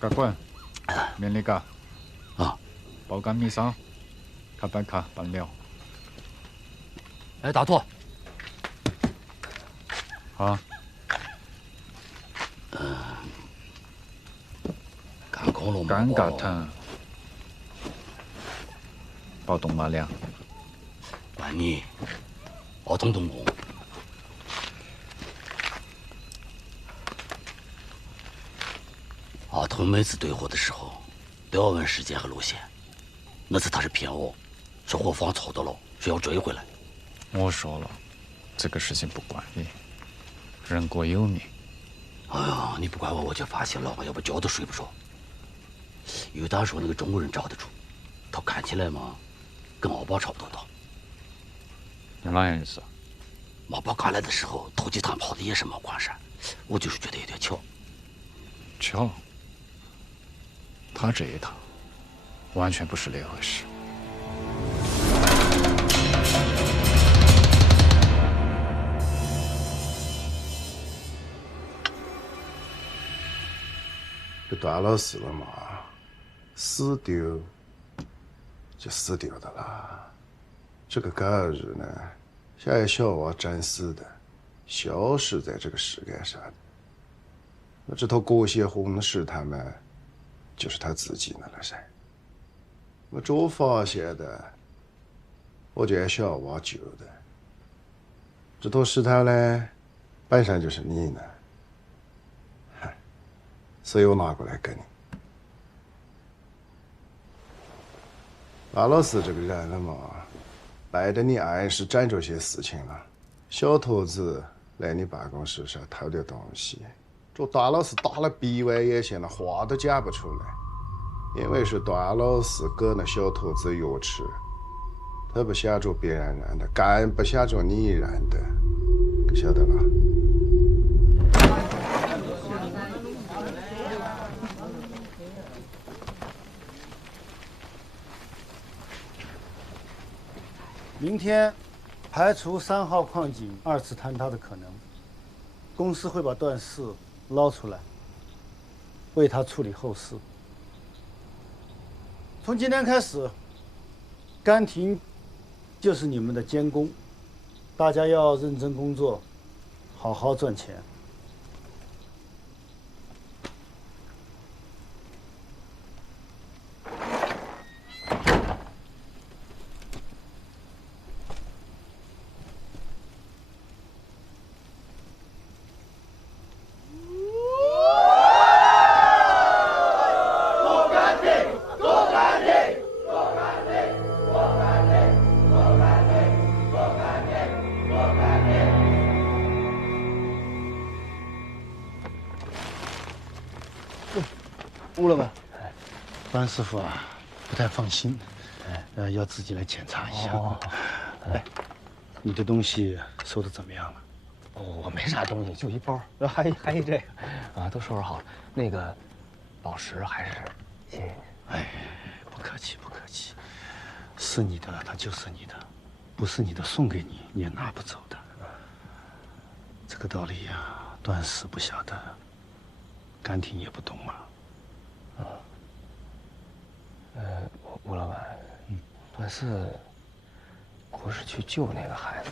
甲管，免你甲。啊，包干米上，卡办卡办了。哎，大头。啊。干空了吗？干嘎疼。包动马粮。管你，包动动工。阿屯每次兑货的时候，都要问时间和路线。那次他是骗我，说货放错的了，需要追回来。我说了，这个事情不怪你，人各有命。哎呀，你不怪我，我就发现了，要不觉都睡不着。于大说那个中国人找得出，他看起来嘛，跟敖宝差不多大。你哪样意思？毛宝刚来的时候，头几趟跑的也是毛矿山，我就是觉得有点巧。巧？他这一趟完全不是那回事。这段老师了嘛，死丢就死丢的啦。这个改日呢，像一小娃战死的，消失在这个世界上的。那这头郭血红石他们，就是他自己的了噻。我这发现的，我就按小娃救的。这头石头呢，本身就是你的。所以我拿过来给你。马老师这个人了嘛，赖着你暗示攒着些事情了。小兔子来你办公室上偷点东西，这段老师打了鼻歪眼线了，话都讲不出来，因为是段老师给那小兔子药吃，他不想着别人认的，更不想着你认的，晓得吧？明天排除3号矿井2次坍塌的可能，公司会把段四捞出来，为他处理后事。从今天开始，甘婷就是你们的监工，大家要认真工作，好好赚钱。吴老板，段师傅啊，不太放心，要自己来检查一下。哎，你的东西收的怎么样了？我没啥东西，就一包，还一这个，啊，都收拾好了。那个宝石还是谢谢您。哎，不客气，不客气。是你的，它就是你的；不是你的，送给你，你也拿不走的。这个道理呀，段氏不晓得，甘婷也不懂啊。吴老板，段四不是去救那个孩子。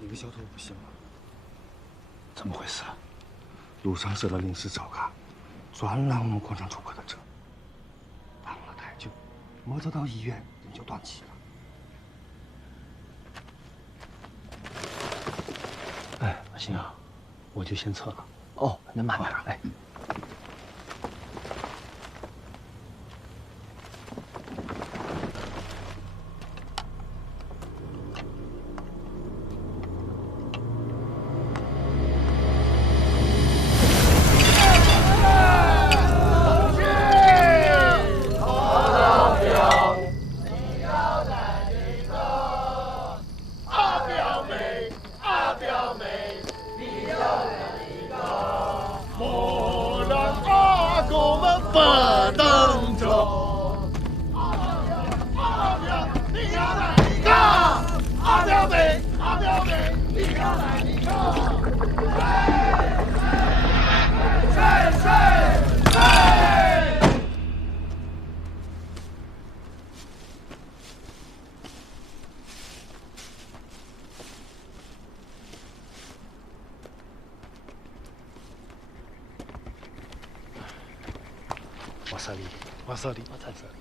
那个小偷不行了，怎么回事？路上设了临时照卡，专拦我们矿场出口的车，挡了太久，没走到医院，人就断气了。哎，行啊，我就先撤了。哦，您慢点，哎。莫让我这里，我这里，我在这里。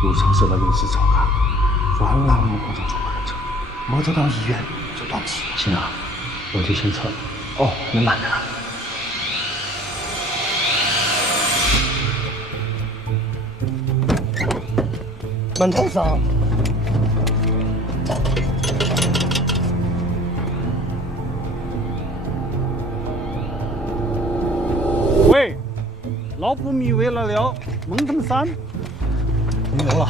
路上受到临时吵架，万万莫碰上中国人车，没走到医院就断气。行啊，我就先撤了。哦，你慢点。门头上。喂，老婆迷为了了蒙登山。没油了，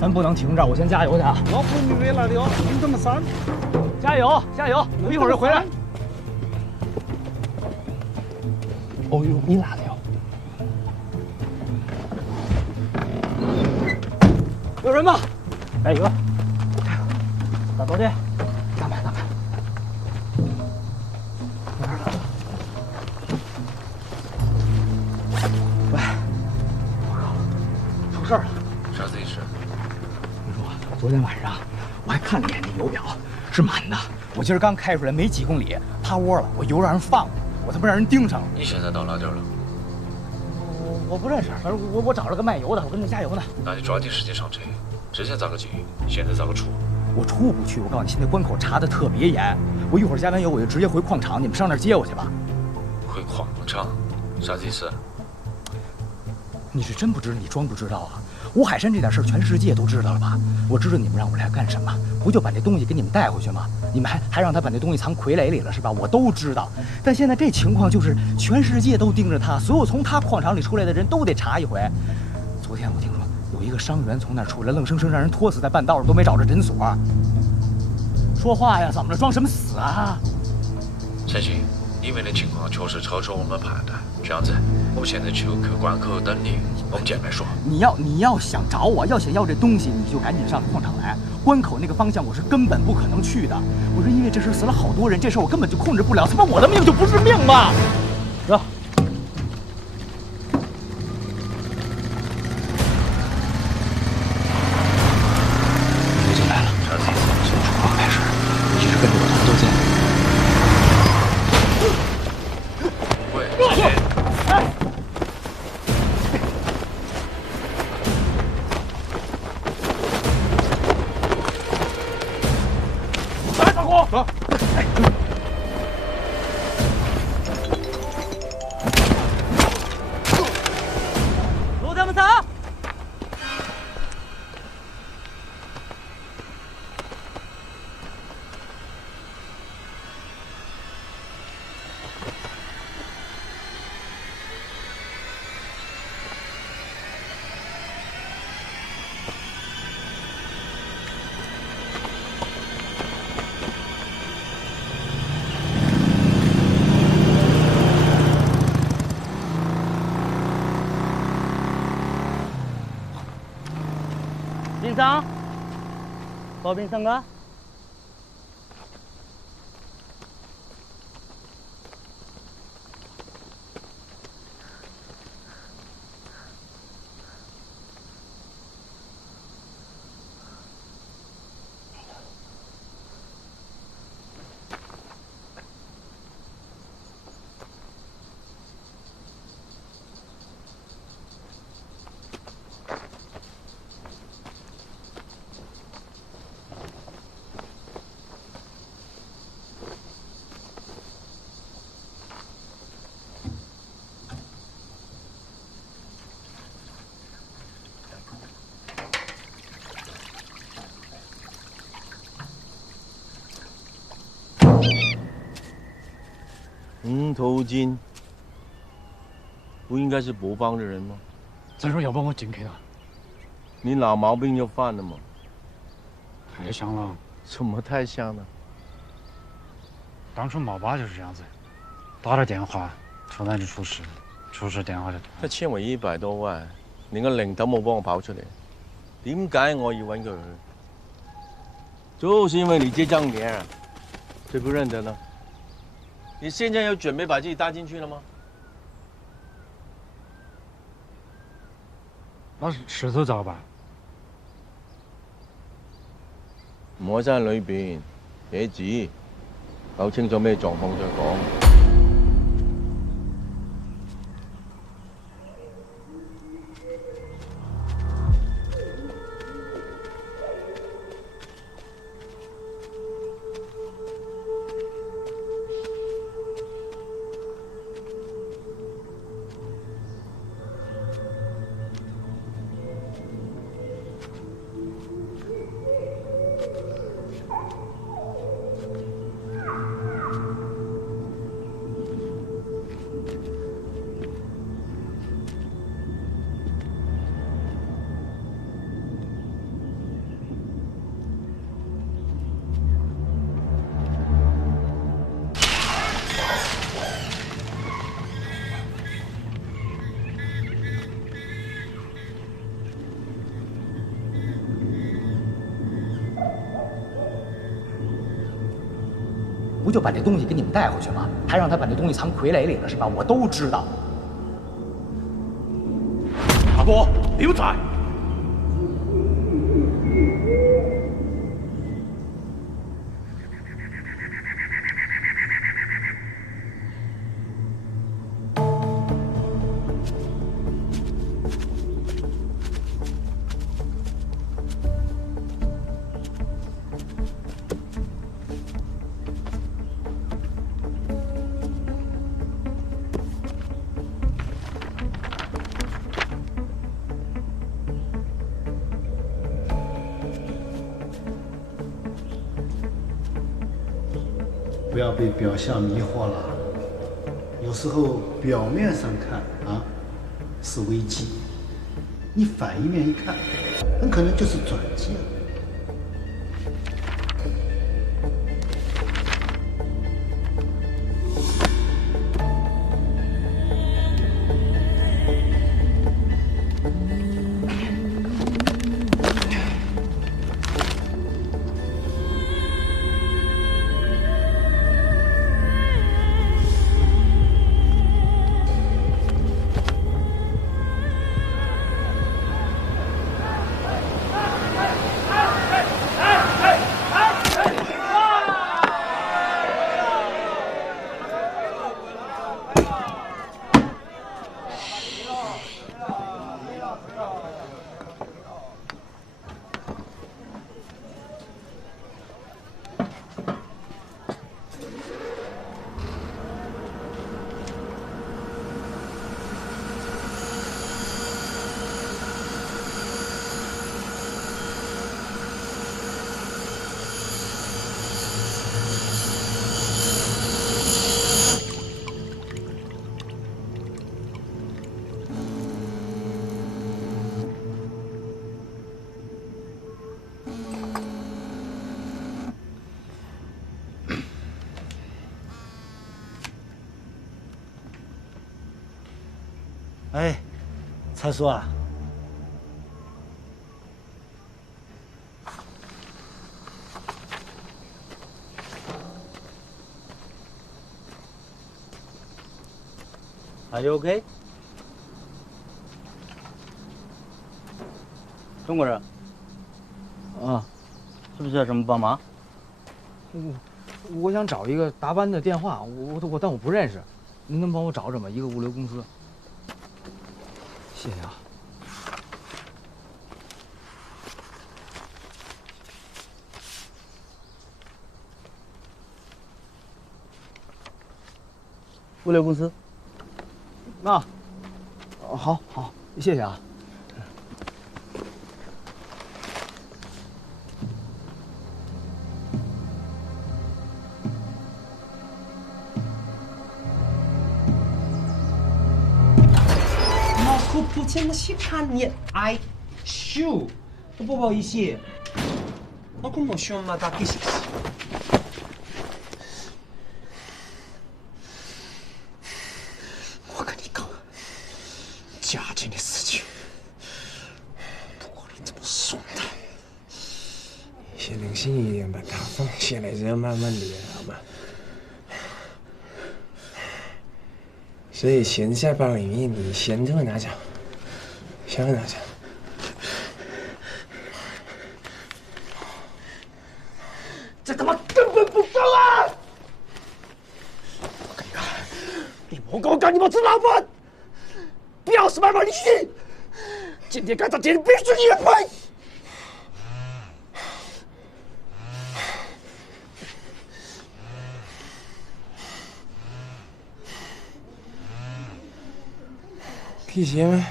咱不能停这儿，我先加油去啊！老婆迷为了了蒙登山，加油，加油！我一会儿就回来。哦呦，你哪的哟？有人吗？加油！咋着的？干嘛？喂，我靠，出事了！啥子意思？你说，昨天晚上我还看了一眼那油表，是满的。我今儿刚开出来没几公里，趴窝了，我油让人放了，我他妈让人盯上了。你现在到哪点了？我不认识，反正我找了个卖油的，我跟他加油呢。那你抓紧时间上车。之前咋个进，现在咋个出？我出不去，我告诉你，现在关口查的特别严。我一会儿加完油，我就直接回矿场，你们上那儿接我去吧。回矿场？啥子意思？你是真不知道，你装不知道啊？吴海山这点事儿，全世界都知道了吧？我知道你们让我来干什么，不就把这东西给你们带回去吗？你们还让他把那东西藏傀儡里了是吧？我都知道。但现在这情况就是，全世界都盯着他，所有从他矿场里出来的人都得查一回。昨天我听说有一个伤员从那儿出来，愣生生让人拖死在半道上，都没找着诊所。说话呀，怎么了？装什么死啊？陈鑫，里面的情况确实超出我们判断。这样子，我们现在就去关口等你，我们见面说。你要想找我，要想要这东西，你就赶紧上矿场来。关口那个方向我是根本不可能去的。我是因为这事死了好多人，这事我根本就控制不了。他妈我的命就不是命吗？走。刘进来了，啥子意思？从出矿开始，一直跟着我从头见。喂，陈鑫。走。路他们走。冰桑，包冰桑哥。头巾，不应该是博邦的人吗？再说要帮我进去了，你老毛病又犯了吗？太像了。怎么太像了？当初毛爸就是这样子，打了电话，突然就出事，出事電話就他欠我100多萬，連個零頭冇幫我跑出嚟，點解我要揾佢？就是因為你這張臉啊，誰不認得呢？你現在要準備把自己搭進去了嗎？那石頭咋辦？唔好喺裏邊，寫字，搞清楚咩狀況再講。不就把这东西给你们带回去吗？还让他把这东西藏傀儡里了是吧？我都知道。阿国，刘仔。不要被表象迷惑了。有时候表面上看啊是危机，你反一面一看，很可能就是转机了。哎，蔡叔啊，Are you OK？ 中国人。啊，是不是要什么帮忙？我想找一个达班的电话，但我不认识，您能帮我找找吗？一个物流公司。谢谢啊。物流公司。那，好，谢谢啊。怎么去看你？哎，咻，不好意思，我可没想嘛，大概是。我跟你讲，家庭的事情，不管你怎么说的，先冷静一点，把它放下来，然后慢慢聊，好吗？所以钱在包里面，你先给我拿走，先给我拿走。这他妈根本不够啊！我跟你讲，你莫跟我讲你们是老板，表示慢慢理性。今天该到今天必须你来赔。以前嘛，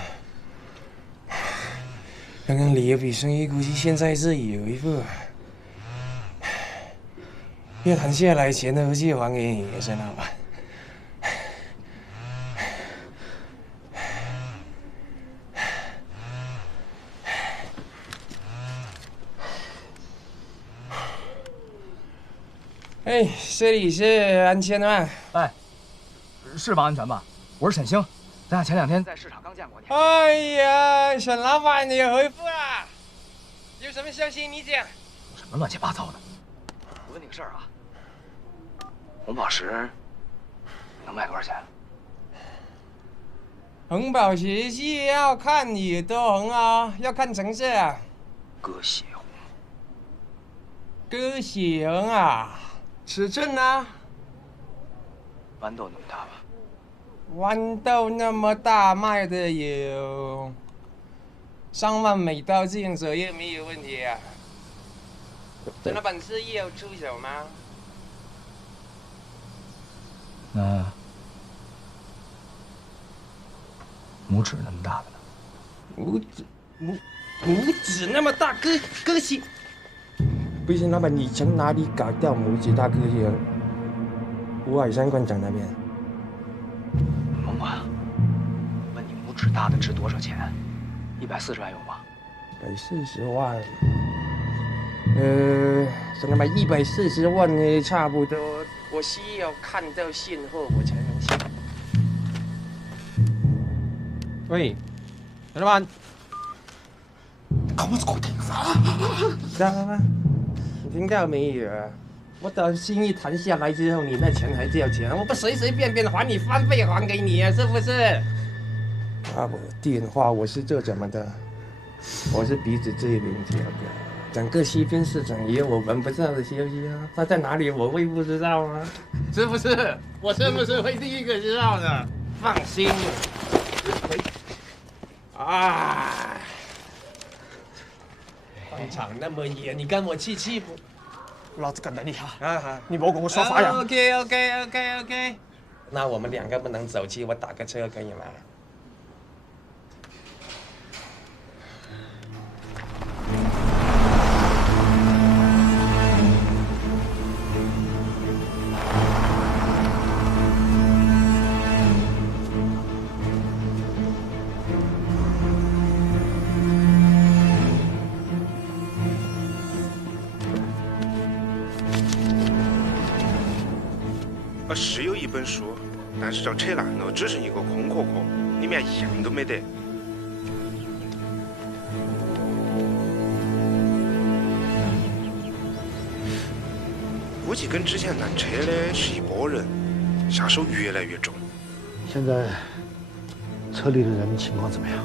刚刚离了笔生意，估计现在是有一副。要谈下来钱的，回去还给你，沈老板。哎，这里是安全吗？哎，是王安全吧？我是沈星，咱俩前2天在市场刚见过你。哎呀，沈老板，你回复了，有什么消息你讲？什么乱七八糟的？我问你个事儿啊，红宝石能卖多少钱？红宝石是要看有多红啊，要看成色啊。鸽血红。鸽血红啊，尺寸呢？豌豆那么大吧？豌豆那么大，卖的有3万美刀这样左右，没有问题啊。沈老板是要出手吗？拇指那么大的呢？拇指那么大，鸽血。不是，老板，你从哪里搞掉拇指大鸽血？吴海山馆长那边。甭管，问你拇指大的值多少钱？140万有吗？140万。沈老板，140万呢，差不多。我需要看到现货，我才能信。喂，沈老板。搞错地方。知道吗？你听到没有啊？我的生意谈下来之后，你那钱还是要钱，我不随随便便还你翻倍还给你啊，是不是？啊，我电话我是做什么的？我是鼻子最灵巧的，整个西边市场也有我闻不到的消息啊，他在哪里我会不知道吗？是不是？我是不是会第一个知道的？放心。啊！放场那么野，你跟我气不？老子跟着你啊！你莫跟我说话呀 ！OK， 那我们2个不能走去，我打个车可以吗？是有一本书，但是照扯烂了，只剩一个空壳壳，里面一样都没得。估计跟之前拦车的是一拨人，下手越来越重。现在车里的人情况怎么样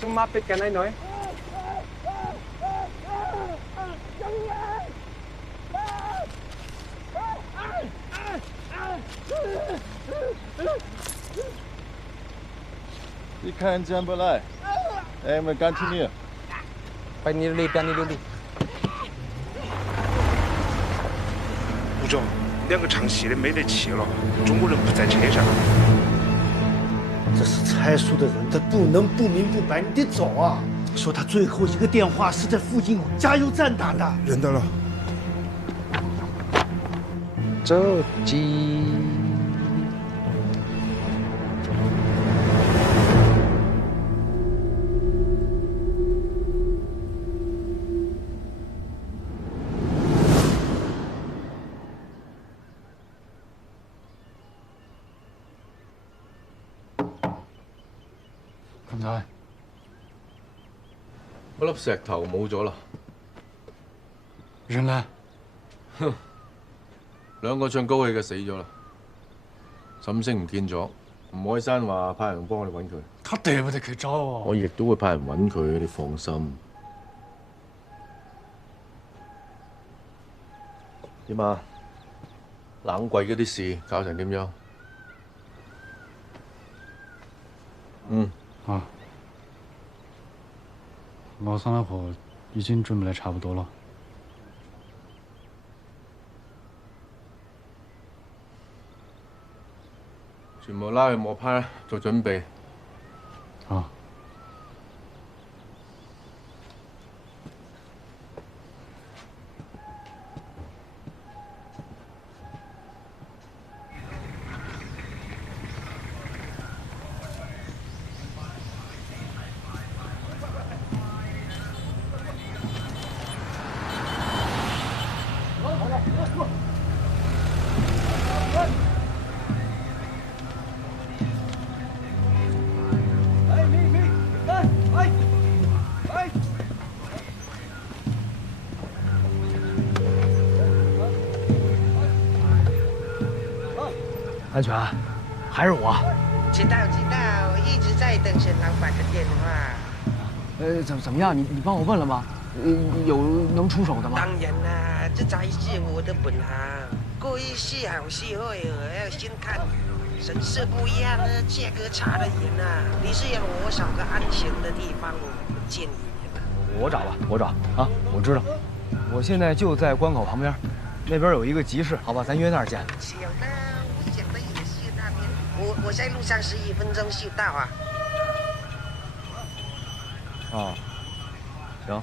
？Sumapit ka na, Noy. Die keinen Jambalei. Wir continue. 边你溜达。吴总，2个唱戏的没得气了，中国人不在车上。这是蔡叔的人，他不能不明不白，你得走啊！说他最后一个电话是在附近加油站打的。认得了，周记。咁睇，嗰粒石頭冇咗啦。人呢？哼，兩個唱高戲嘅死咗啦，沈星唔見咗，吳海山話派人幫我哋揾佢。他得不得去找啊？我亦都會派人揾佢，你放心。點啊？冷櫃嗰啲事搞成點樣？啊，老三老婆已經準備得差不多了。全部拉去磨拍做準備。啊。安全，还是我。知道，一直在等沈老板的电话。怎么样？你帮我问了吗？有能出手的吗？当然啦，这才是我的本行。过一是好戏会要先看神色不一样呢，价格差得远啊。你是要我找个安全的地方，我建议你了。我找啊，我知道，我现在就在关口旁边，那边有一个集市，好吧，咱约那儿见。小的，我想的也是那边，我在路上11分钟就到啊。哦，行。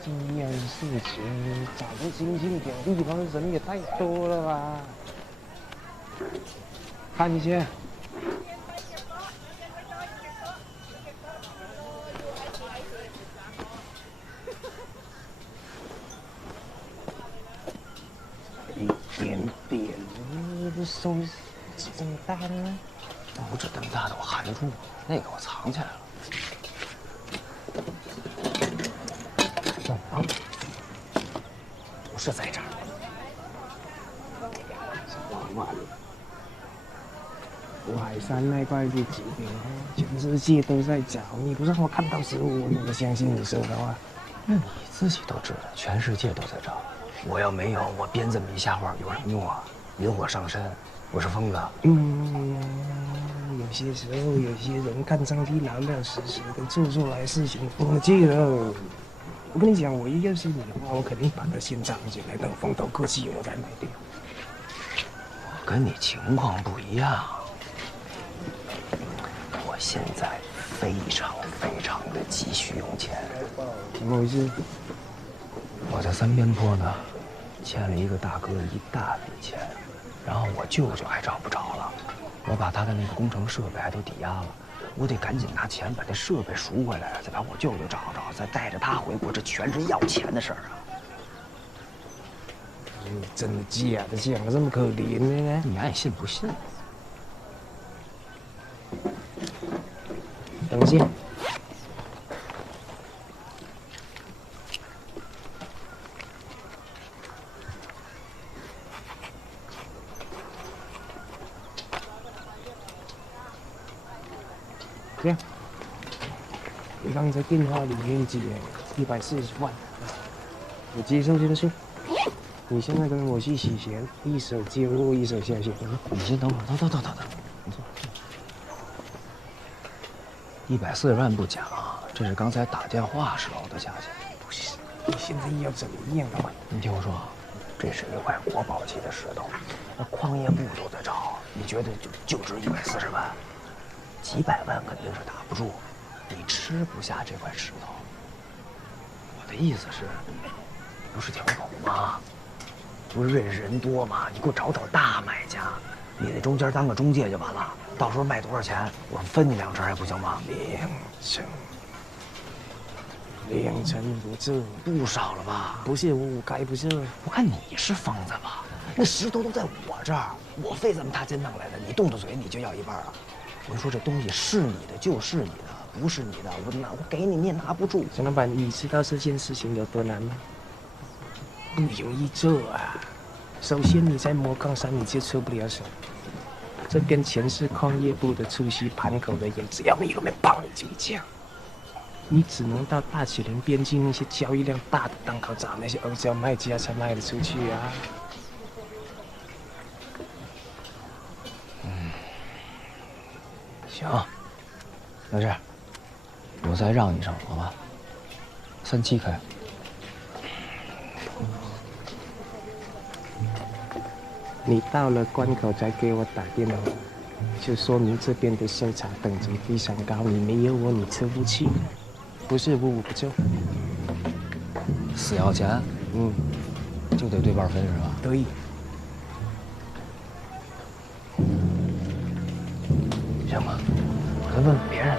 这样的事情，找个清静点地方，人也太多了吧？看一下。一点点，这手这么大的呢？不止这么大的，我含住了，那个我藏起来了。不是在这儿。胡海山那块地指标，全世界都在找，你不让我看到时候，我怎么相信你说的话？那你自己都知道，全世界都在找。我要没有，我编这么一瞎话有什么用啊？引火上身，我是疯子。有些时候有些人看上去老老实实的做出来事情，疯气了。我跟你讲，我要是你的话，我肯定把它先藏起来，等风头过去我再卖掉。我跟你情况不一样，现在非常的急需用钱。怎么回事？我在三边坡呢，欠了一个大哥一大笔钱，然后我舅舅还找不着了，我把他的那个工程设备还都抵押了，我得赶紧拿钱把这设备赎回来，再把我舅舅找着，再带着他回国，这全是要钱的事儿啊！你真的假的？讲的这么可怜呢？你爱信不信？等一下。这样，你刚才电话里面写140万，我接受这个数。你现在跟我去洗钱，一手接货一手下钱。你先等会儿，等，你坐。140万不假，这是刚才打电话时候的价钱。不是，你现在要怎么样啊？你听我说，这是一块国宝级的石头，那矿业部都在找，你觉得就值140万？几百万肯定是打不住，你吃不下这块石头。我的意思是，不是挺懂吗？不是认识人多吗？你给我找大买家，你在中间当个中介就完了。到时候卖多少钱，我分你2成还不行吗？2成不错，不少了吧？不是我该不是？我看你是疯子吧？那石头都在我这儿，我费这么大劲弄来的，你动动嘴你就要一半啊！我就说这东西是你的就是你的，不是你的我给你也拿不住。陈老板，你知道这件事情有多难吗？不容易做啊！首先你在魔矿山你就出不了手，这边全是矿业部的出西盘口的人，只要你有没有帮你就这样。你只能到大雪林边境那些交易量大的档口找那些欧洲卖家才卖得出去啊。行，那这样，我再让你一声，好吧？37开。你到了关口才给我打电话，就说明这边的搜查等级非常高，你没有我你出不去。不是我不做，死要钱，就得对半分是吧？对。行吧，我再问问别人。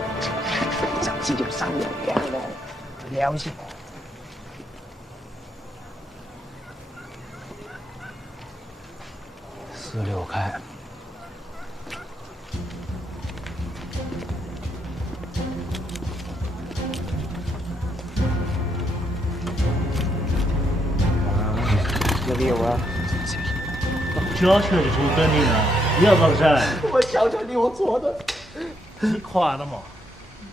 上去就上了，聊一下。46开。6啊！交钱就从等你了，你要搞噻？我求求你，我错的。你夸了嘛？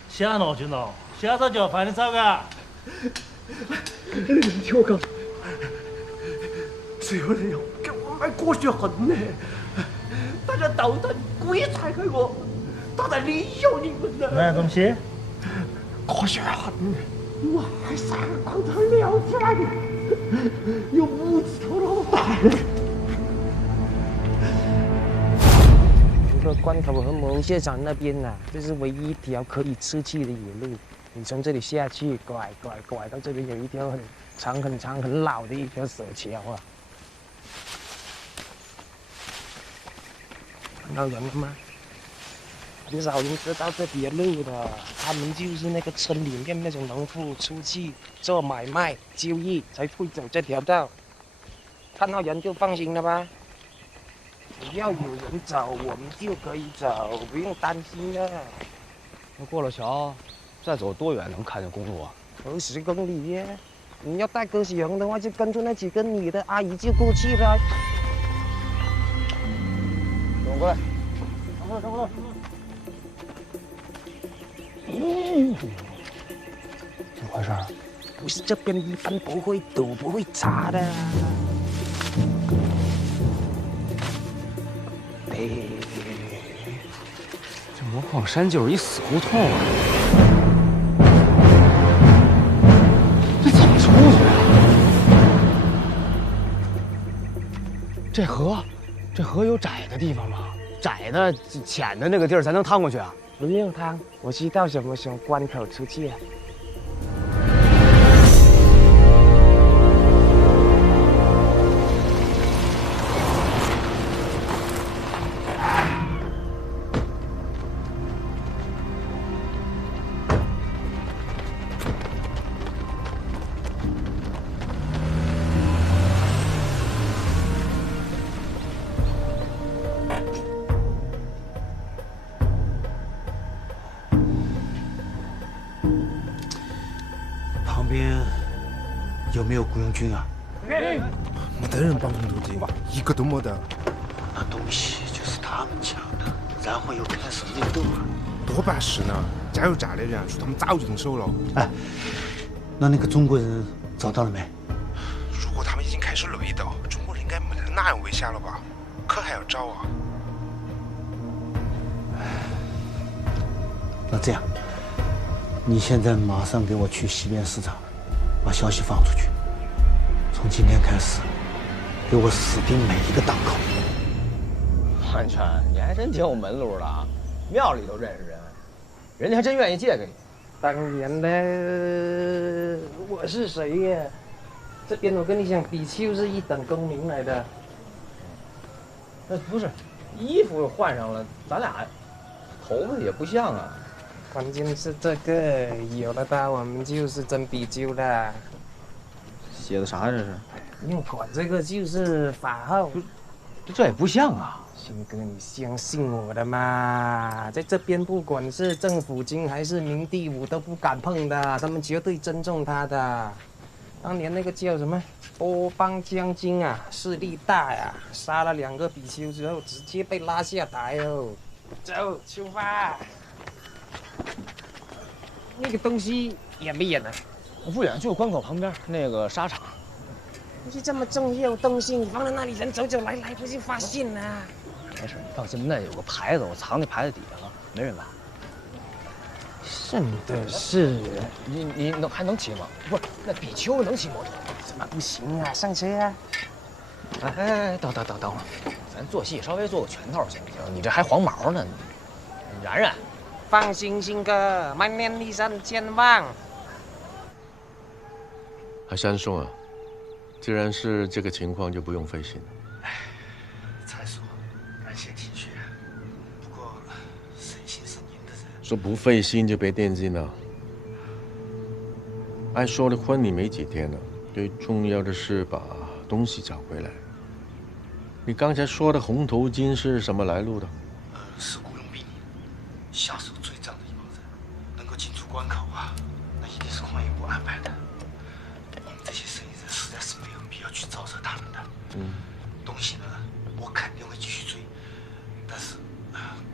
想闹就闹，想找就要翻你找个。你听我讲，只有你要给我买科学恨呢，大家都在故意踩开我，都在利用你们呢。买东西？科学恨，我还3个光头聊起来的，有5字头老板。除了关头和某县长那边呐，这是唯一一条可以出去的野路。你从这里下去，拐到这边有一条很长、很老的一条索桥啊。看到人了吗？很少人知道这条路的，他们就是那个村里面那种农妇出去做买卖、交易才会走这条道。看到人就放心了吧？只要有人走，我们就可以走，不用担心的。那过了桥，再走多远能看见公路啊？20公里耶！你要带鸽子羊的话，就跟着那几个女的阿姨就过去了。走过来，走过来。怎么回事？不是这边一般不会堵，不会查的。这魔矿山就是一死胡同啊！这怎么出去啊？这河有窄的地方吗？窄的、浅的那个地儿才能趟过去啊？不用汤，我知道什么时候关口出去。旁边有没有雇佣军啊？没得人帮忙突击，一个都没得。那东西就是他们抢的，然后又开始内斗啊！多半是呢，加油站的人说他们早就动手了。哎，那个中国人找到了没？如果他们已经开始内斗，中国人应该没得哪样危险了吧？可还要找啊？那这样，你现在马上给我去西边市场，把消息放出去。从今天开始，给我死盯每一个档口。汉全，你还真挺有门路的啊！庙里都认识人，人家还真愿意借给你。当然了，我是谁呀？这边我跟你讲，比丘是一等公民来的。那不是，衣服换上了，咱俩头发也不像啊。关键是这个，有了它，我们就是真比丘了。写的啥这是？不用管这个，就是法号。这也不像啊。鑫哥，你相信我的嘛，在这边不管是政府军还是明帝武都不敢碰的，他们绝对尊重他的。当年那个叫什么波邦将军啊，势力大呀，杀了2个比丘之后，直接被拉下台哦。走，出发。那个东西远不远呢？不远，就关口旁边那个沙场。不是这么重要东西，你放在那里，人走来不及发现呢。没事，你放心，那有个牌子，我藏那牌子底下了，没人挖。真的是，你还能骑吗？不是，那比丘能骑摩托？怎么不行啊？上车啊！哎，等会儿，咱做戏稍微做个拳头行不行？你这还黄毛呢，冉冉。放心，鑫哥，万年立山健忘。海山兄啊，既然是这个情况，就不用费心了。蔡叔，感谢体恤，不过沈星是您的人。说不费心就别惦记了。按说的婚礼没几天了，最重要的是把东西找回来。你刚才说的红头巾是什么来路的？是雇佣兵，下手最仗的一帮人，能够进出关口啊，那一定是黄永国安排的。我们这些生意人实在是没有必要去招惹他们的。东西呢，我肯定会继续追，但是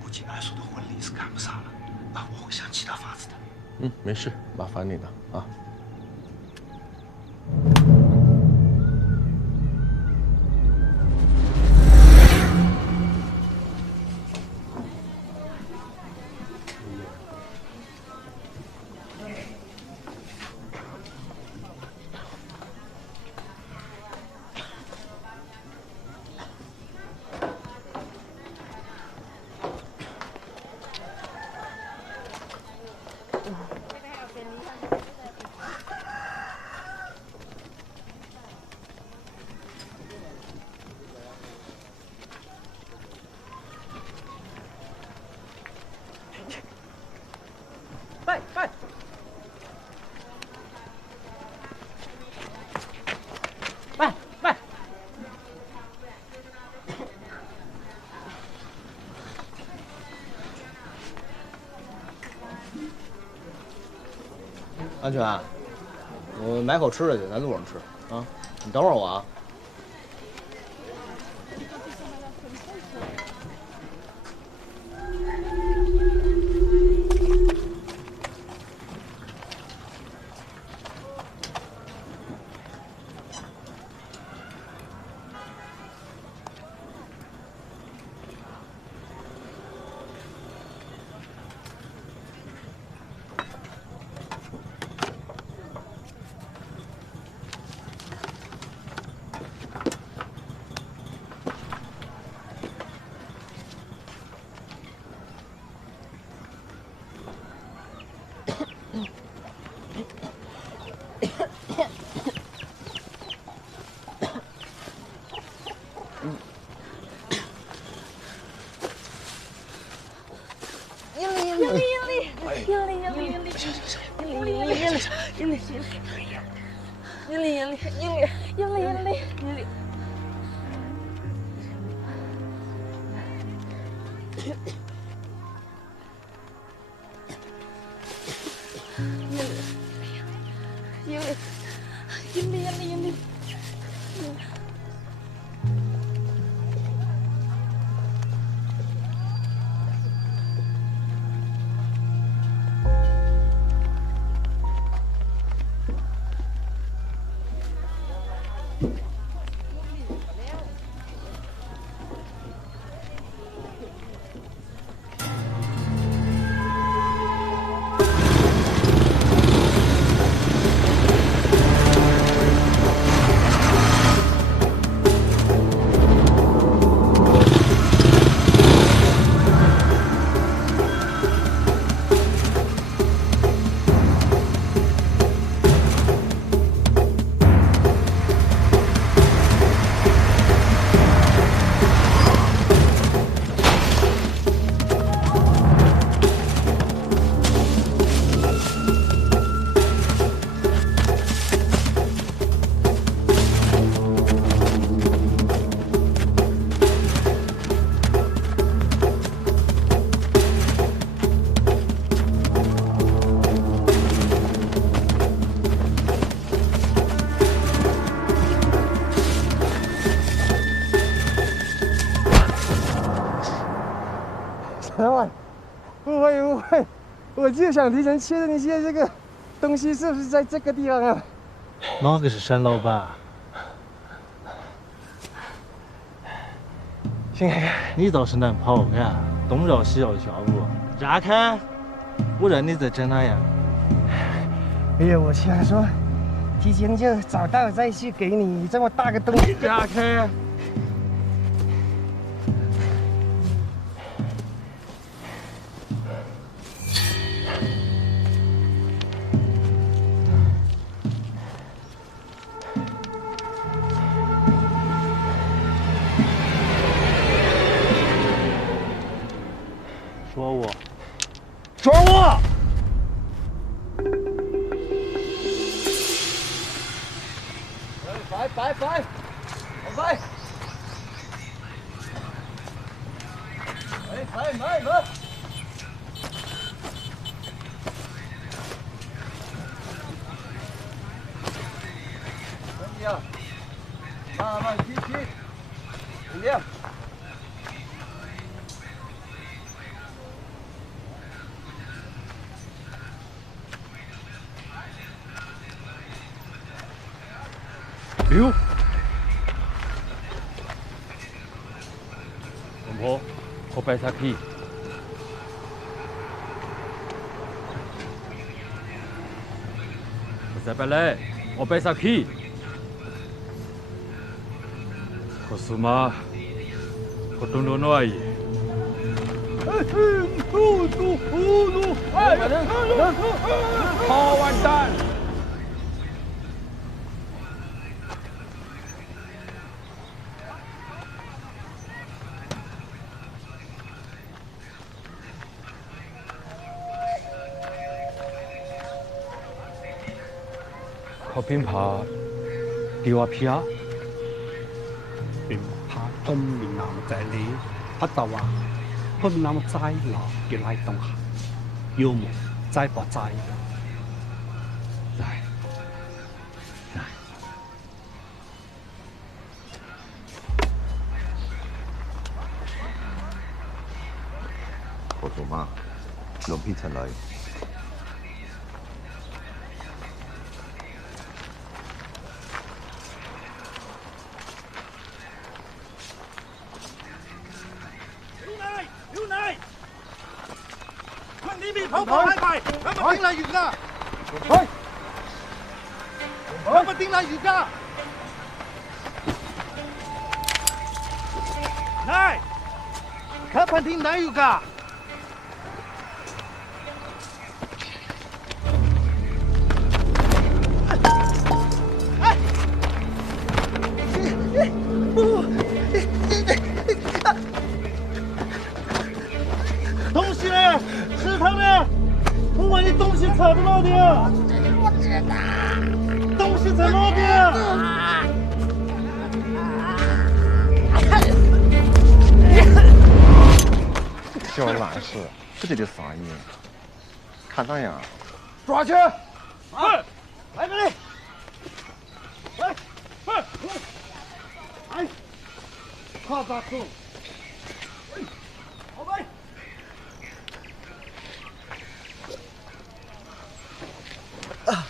估计安叔的婚礼是赶不上了，我会想其他法子的。没事，麻烦你了啊。喂！安全，我买口吃的去，咱路上吃啊。你等会儿我啊。老板，误会，我就想提前确认一下这个东西是不是在这个地方啊？哪个是沈老板？行，你倒是能跑呀，东绕西绕下午。让开！我认你在整哪样？哎呀，我想说，提前就找到再去给你这么大个东西。让开！抓我！拜，拜！慢慢提，怎样？刘，老婆，我摆下去。再摆来，我摆下去。可是嘛，我懂得哪一？好完蛋！เขาพิมพาดีว่าพี่อะเป็นพาต้มมีน้ำใจเลยพัตวาเพิ่มน้ำใจหล่อกี่ไรต้องหาโยมใจปอใจใจขอตัวมากหลวงพี่ฉันเลย跑跑来快，他们盯来鱼噶，快！他们盯来鱼噶，来，他们盯来鱼噶。你东西藏在哪里啊？我知道。东西在哪里啊？小懒事，不得的啥意？看那样，抓去！哎，来这里！来，哎，好大手！好呗。啊！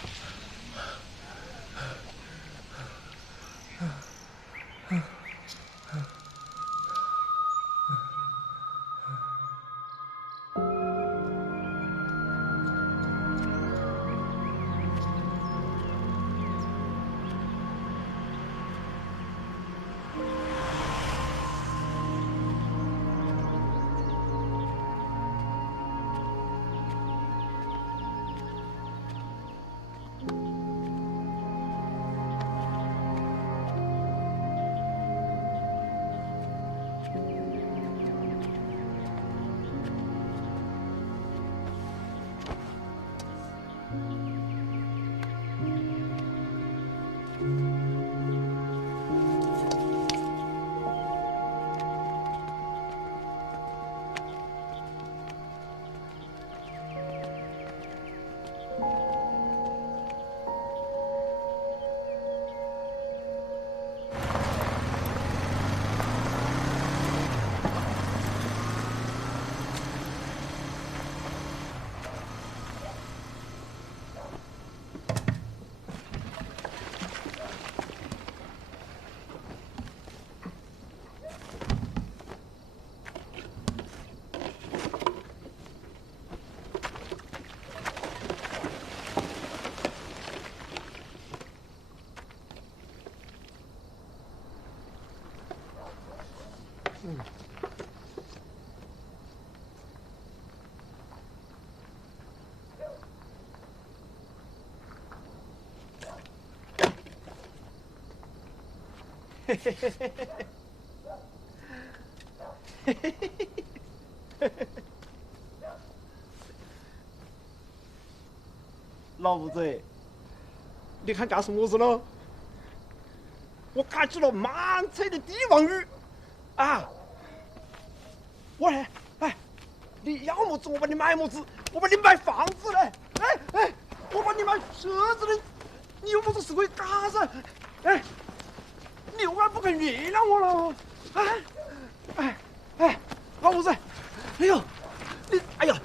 嘿嘿嘿嘿嘿嘿嘿嘿！老吴子，你看干什么事了？我cat起了满车的帝王鱼，啊！我呢？哎，你要么子我帮你买么子，我帮你买房子嘞！哎，我帮你买车子嘞！你有么子事可以干噻？哎，你永远不肯原谅我了！哎，老吴子，哎呦，哎呀，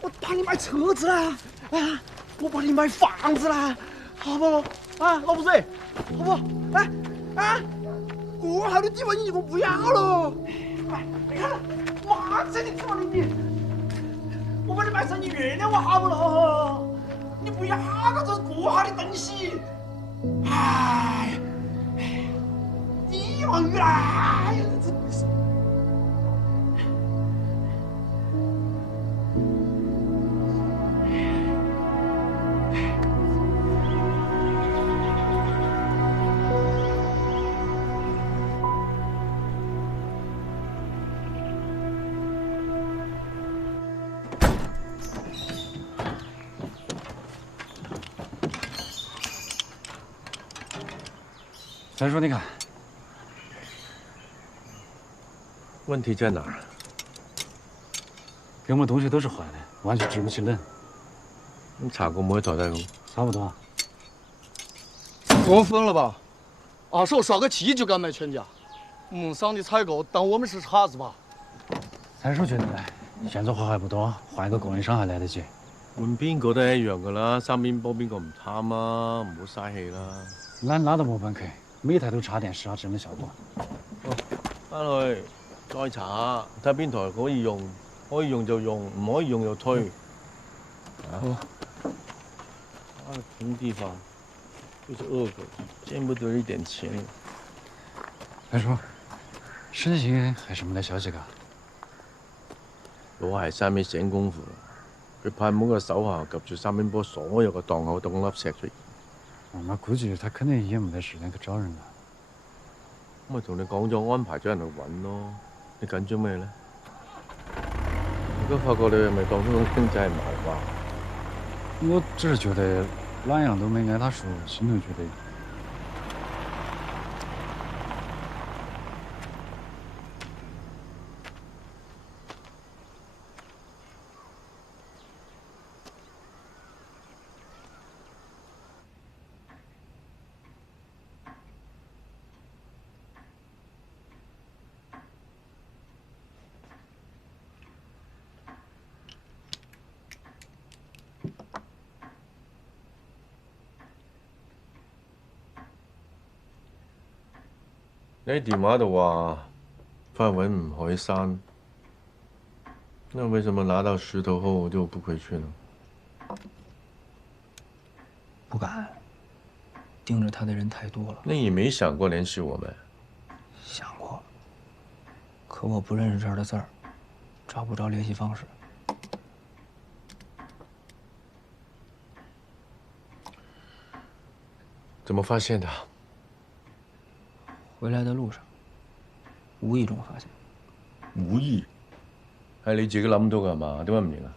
我帮你买车子啦！啊，我帮你买房子啦，好不？啊，老吴子，好不？过好的帝王鱼我不要了。哎，你看，满车的帝王鱼，我帮你买成，你原谅我好不了？你不要个这过好的东西。哎，帝王鱼啦！哎呀，真的是。再说，你看，问题在哪儿？给我们东西都是坏的，完全支不起冷。你查过没淘汰过？差不多。过分了吧？二手刷个漆就敢卖全价，木商的采购当我们是傻子吧？再说觉得呢，现在货还不多，换一个供应商还来得及。換邊個都係一樣噶啦，三邊波邊個唔貪啊？唔好嘥氣啦。咱拉都冇辦法，每台都插電視啊，節能效果。翻去再查睇邊台可以用，可以用就用，唔可以用就退。好。同地方就是恶鬼，见不得一点钱。再說，申鑫還是沒得消息㗎？老係三邊醒功夫啦。佢派滿個手下及住三邊波所有嘅檔口都粒石出現。那估計他肯定也沒得時間去找人啦。咁咪同你講咗安排咗人去揾咯。你緊張咩咧？如果發覺你係咪當中種經濟係謀劃，我只是觉得哪样都没挨他说，心头觉得。你電話度話發文唔可以刪，那為什麼拿到石頭後就不回去呢？不敢，盯着他的人太多了。那你沒想過聯繫我們？想過，可我不認識這兒的字兒，找不着聯繫方式。怎麼發現的？回來的路上，無意中發現。無意？係你自己諗到㗎嘛？點解唔認啊？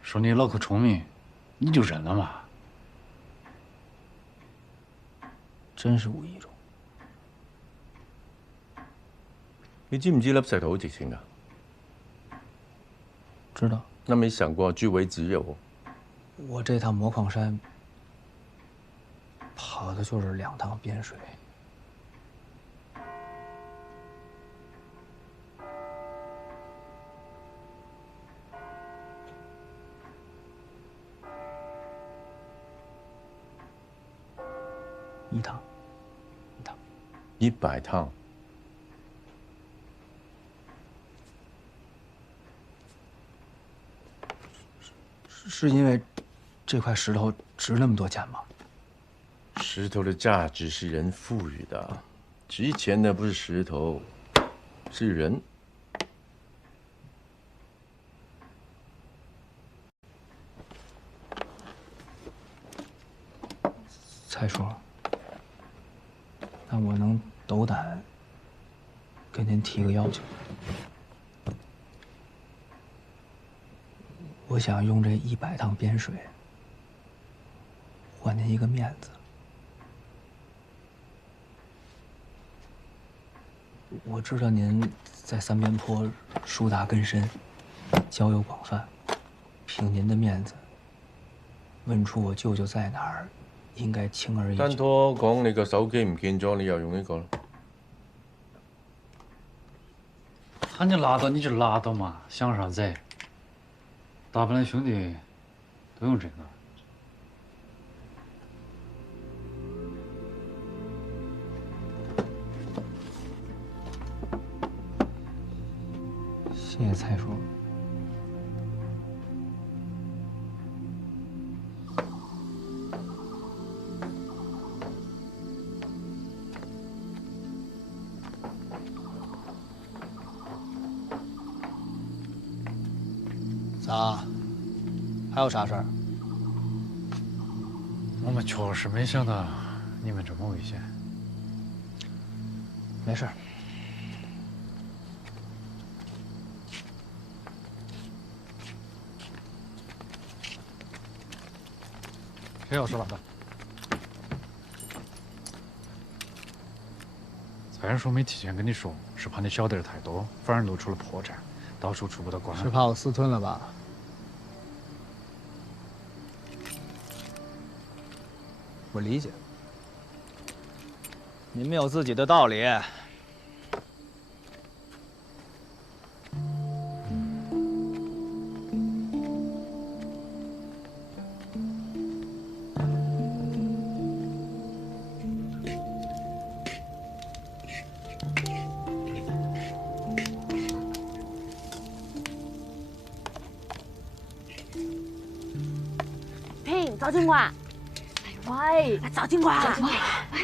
說你腦殼聰明，你就認了嘛。真是無意中。你知唔知粒石頭好值錢㗎？知道。那沒想過據為己有？我這趟魔礦山跑的就是2趟邊水。1趟，100趟。是因为这块石头值那么多钱吗？石头的价值是人赋予的，值钱的不是石头，是人。蔡叔，那我能斗胆跟您提个要求？我想用这100趟边水换您一个面子。我知道您在三边坡树大根深，交友广泛，凭您的面子，问出我舅舅在哪儿，應該輕而易舉。單拖講你個手機唔見咗，你又用呢個咯？喊你拉倒你就拉倒嘛，想啥子？大不了兄弟都用这个。谢谢蔡叔。咋？还有啥事儿？我们确实没想到你们这么危险。没事儿。谁要吃辣的？蔡叔没提前跟你说，是怕你晓得的太多，反而露出了破绽，到时候出不到关。是怕我私吞了吧？我理解，你们有自己的道理。平，找警官。喂，找警官。找警官。喂。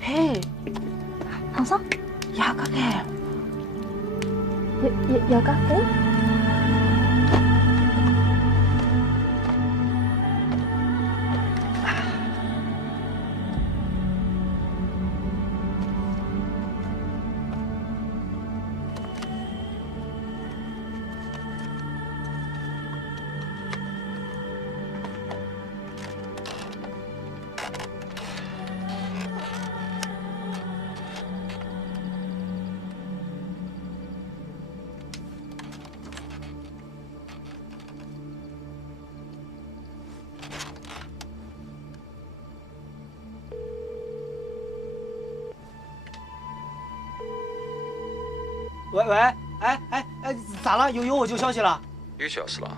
嘿，唐僧，牙膏给。牙膏给。 아, 喂，哎，咋了？有我舅消息了？有消息了。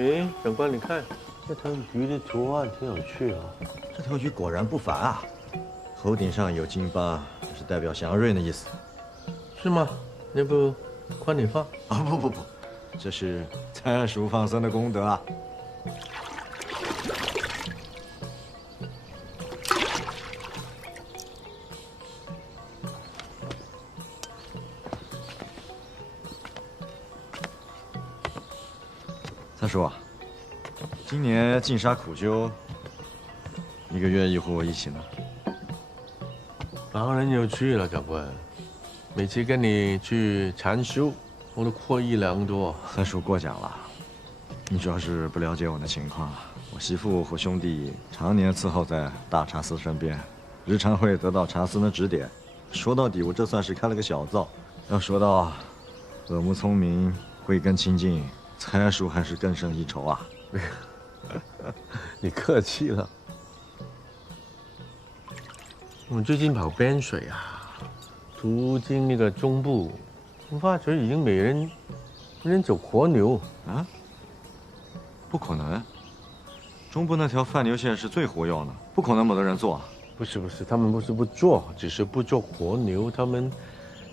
哎，长官，你看这条鱼的图案挺有趣啊。这条鱼果然不凡啊，头顶上有金疤，这是代表祥瑞的意思。是吗？要不宽点放？啊，不，这是参蜀放生的功德啊。三叔，今年禁杀苦修，1个月一和我一起呢。当然有趣了，长官。每次跟你去禅修，我都获益良多。三叔过奖了，你主要是不了解我的情况。我媳妇和兄弟常年伺候在大茶司身边，日常会得到茶司的指点。说到底，我这算是开了个小灶。要说到耳目聪明、慧根清净，才叔还是更胜一筹啊！你客气了。我最近跑边水啊，途经那个中部，我发觉已经没人走活牛啊。不可能，中部那条范牛线是最活跃的，不可能没得人做。不是，他们不是不做，只是不做活牛，他们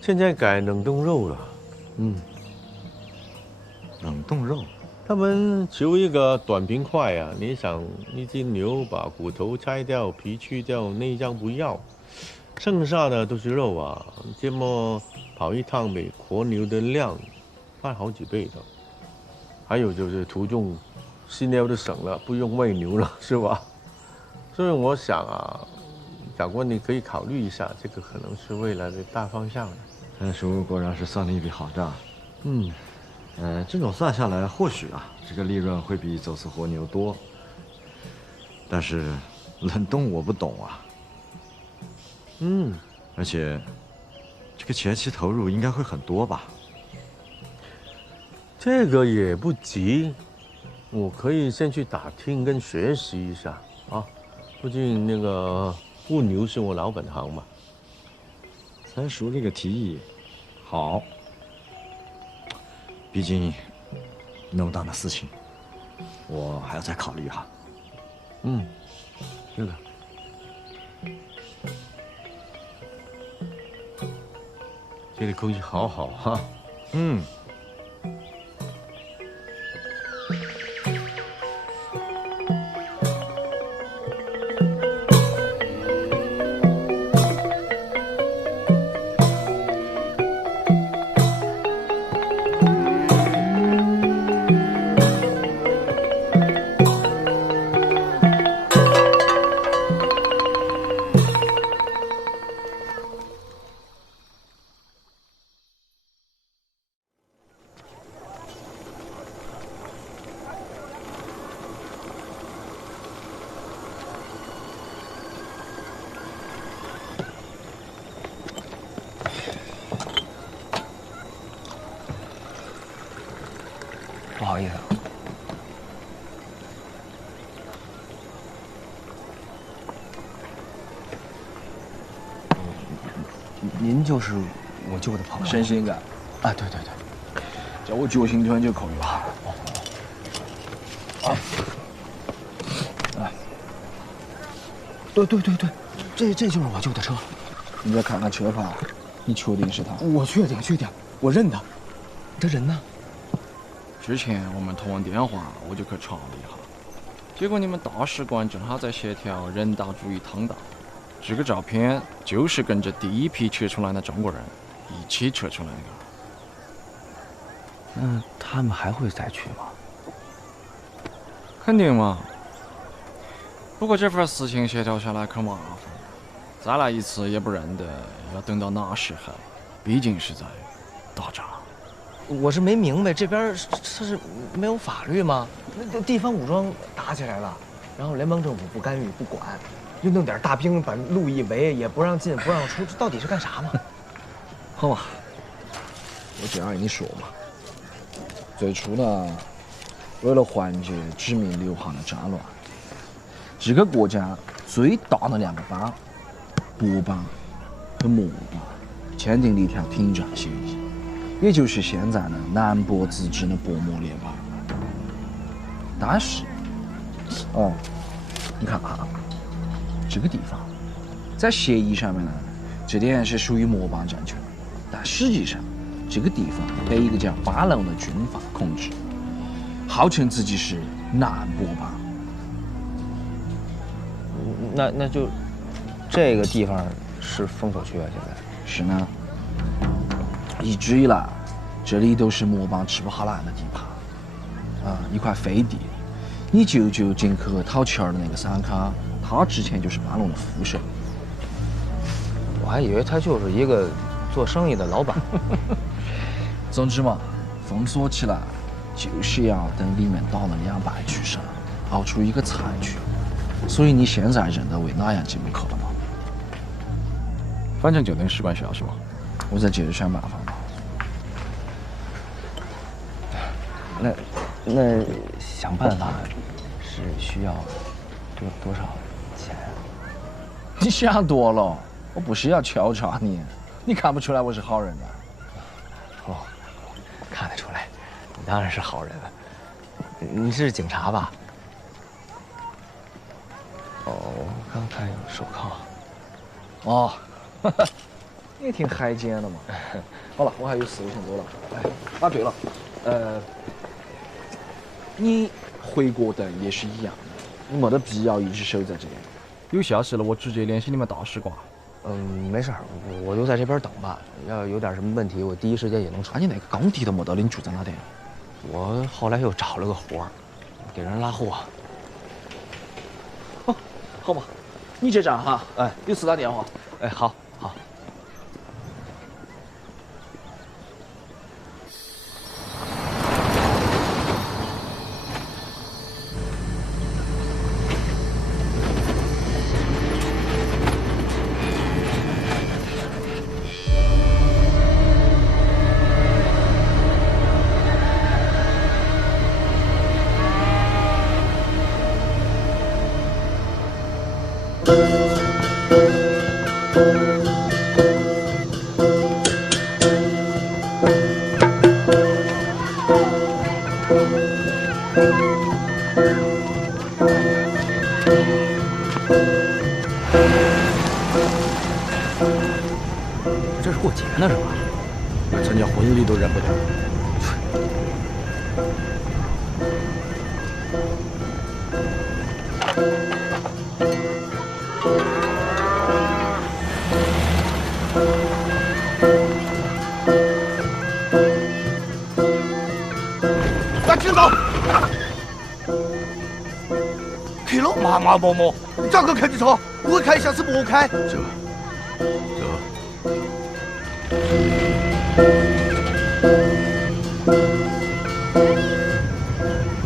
现在改冷冻肉了。冷冻肉，他们求一个短平快啊！你想，一只牛把骨头拆掉、皮去掉、内脏不要，剩下的都是肉啊！这么跑一趟比活牛的量快好几倍的。还有就是途中饲料都省了，不用喂牛了，是吧？所以我想啊，长官你可以考虑一下，这个可能是未来的大方向的。三叔果然是算了一笔好账。这种算下来，或许这个利润会比走私活牛多。但是冷冻我不懂啊。而且这个前期投入应该会很多吧？这个也不急，我可以先去打听跟学习一下啊。毕竟那个物牛是我老本行嘛。三叔这个提议好，毕竟那么大的事情，我还要再考虑哈。这个。这里空气好好哈。不好意思。您就是我舅的朋友，神仙感啊？对对对，叫我救星团就可以了。对，这就是我舅的车。你再看看车牌，你确定是他？我确定，我认他。这人呢？之前我们通完电话，我就去查了一下，结果你们大使馆正好在协调人道主义通道。这个照片就是跟着第一批撤出来的中国人一起撤出来的。那他们还会再去吗？肯定嘛。不过这份事情协调下来可麻烦，再来一次也不认得，要等到哪时候？毕竟是在打仗。我是没明白，这边他是没有法律吗？那地方武装打起来了，然后联邦政府不干预不管，就弄点大兵把路一围，也不让进不让出，这到底是干啥嘛？好吧，我这样跟你说嘛，最初呢，为了缓解殖民流亡的战乱，这个国家最大的两个邦，波邦和摩邦，签订了一条停战协议。也就是现在的南波自治的波摩联邦。但是，你看啊，这个地方在协议上面呢，这点是属于摩邦政权，但实际上这个地方被一个叫巴隆的军阀控制，号称自己是南波邦。那就这个地方是封锁区啊，现在是呢。一直以来，这里都是摩邦吃不下来的地盘，一块废地。你舅舅进去讨钱的那个散卡，他之前就是巴隆的副手。我还以为他就是一个做生意的老板。总之嘛，封锁起来就是要等里面打了200区省，熬出一个菜去。所以你现在认得为哪样进不去了吗？反正就等使馆消息嘛。我再接着想办法吧。那想办法是需要多少钱啊？你想多了，我不是要敲诈你，你看不出来我是好人的？哦，看得出来，你当然是好人了。你是警察吧？哦，刚才有手铐。哦，你也挺海鲜的嘛。好了，我还有事，我先走了。哎，对了，你回国等也是一样的，你没得必要一直守在这里。有消息了，我直接联系你们大使馆。没事儿，我就在这边等吧。要有点什么问题，我第一时间也能传。你那个工地都没得了，你住在哪点？我后来又找了个活儿，给人拉货。哦，好吧，你这站哈，哎，有事打电话。哎，好，好。这是过节呢是吧？参加婚礼都认不得。来，停手！开了嘛么？你咋个开的车？不会开，下次莫开。走。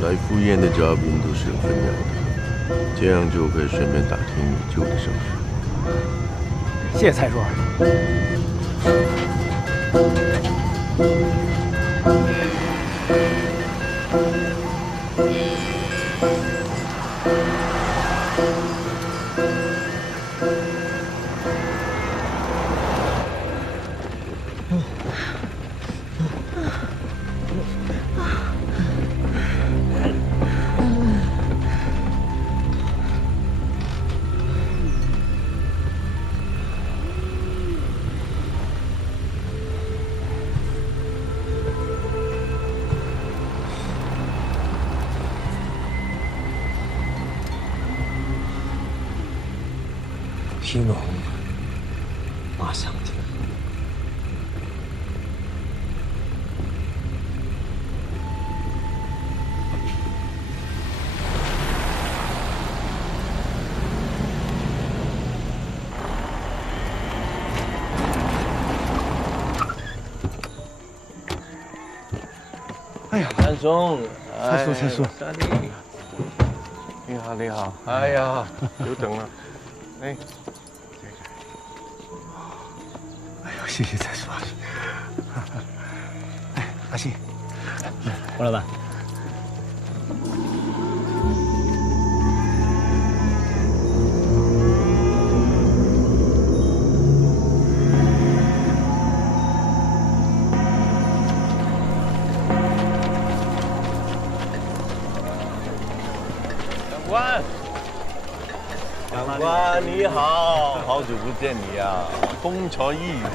来赴宴的嘉宾都是有分量的，这样就可以顺便打听你舅的身份。谢谢蔡叔。听懂，马上听。哎呀，三叔，蔡叔，你好，哎呀，久等了，哎。哎呦，谢谢蔡叔阿姨。哎，阿信，王老板。长官你好，好久不见你啊，风采依然。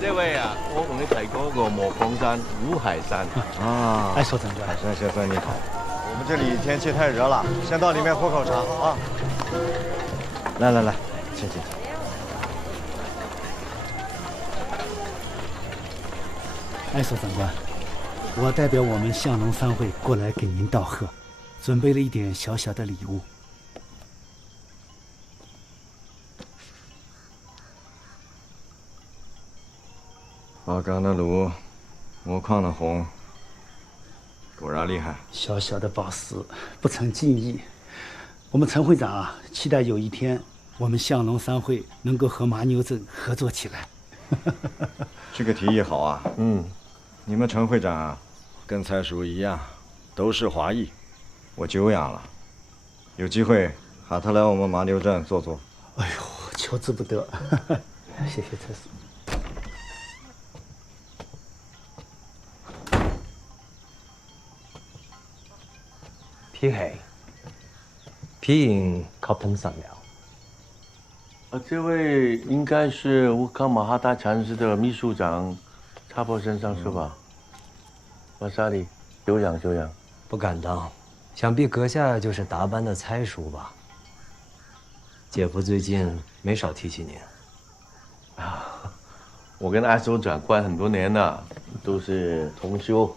这位啊，我同你提过个莫光山、五海山啊。哎，所长官，海山先生你好。我们这里天气太热了，先到里面喝口茶啊。来，请。哎，所长官，我代表我们相农三会过来给您道贺，准备了一点小小的礼物。花岗的炉，木矿的红，果然厉害。小小的宝石，不成敬意。我们陈会长啊，期待有一天我们相农三会能够和麻牛镇合作起来。这个提议好啊。你们陈会长啊，跟蔡叔一样，都是华裔，我久仰了。有机会喊他来我们麻牛镇坐坐。哎呦，求之不得。谢谢蔡叔。皮影靠捧伞了。这位应该是乌康马哈达禅师的秘书长查波先生是吧？瓦萨里，久仰久仰。不敢当，想必阁下就是达班的猜叔吧？姐夫最近没少提起您。啊，我跟阿修长关很多年了，都是同修。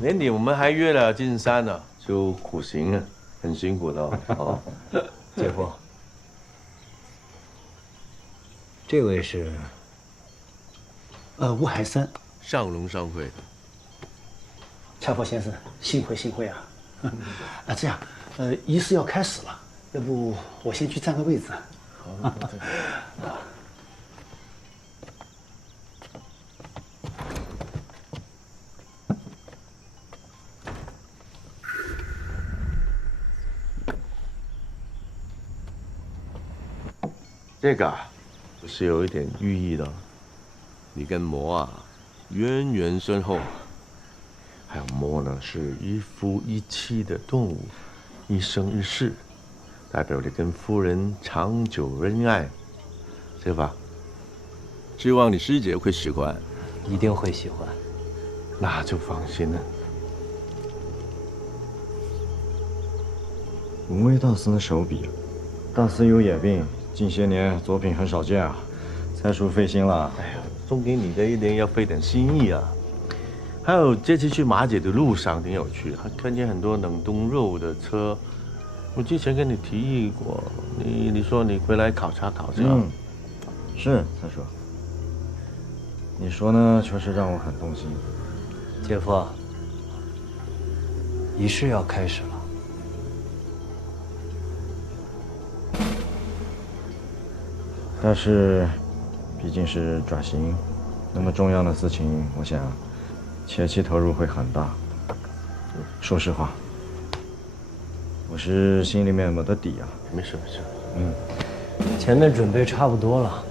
年底我们还约了进山呢，修苦行啊，很辛苦的哦。姐夫，这位是？吴海生，上龙商会的。查波先生，幸会啊！这样，仪式要开始了，要不我先去占个位置。好。这个是有一点寓意的，你跟魔啊渊源深厚，还有魔呢是一夫一妻的动物，一生一世，代表你跟夫人长久恩爱，是吧？希望你师姐会喜欢，一定会喜欢，那就放心了。五位大师的手笔，大师有眼病。近些年作品很少见啊，蔡叔费心了。哎呀，送给你的一定要费点心意啊。还有这次去马姐的路上挺有趣，还看见很多冷冻肉的车。我之前跟你提议过，你说你回来考察。是蔡叔。你说呢，确实让我很动心。姐夫，仪式要开始了。但是，毕竟是转型，那么重要的事情，我想前期投入会很大。说实话，我是心里面没得底啊。没事。前面准备差不多了，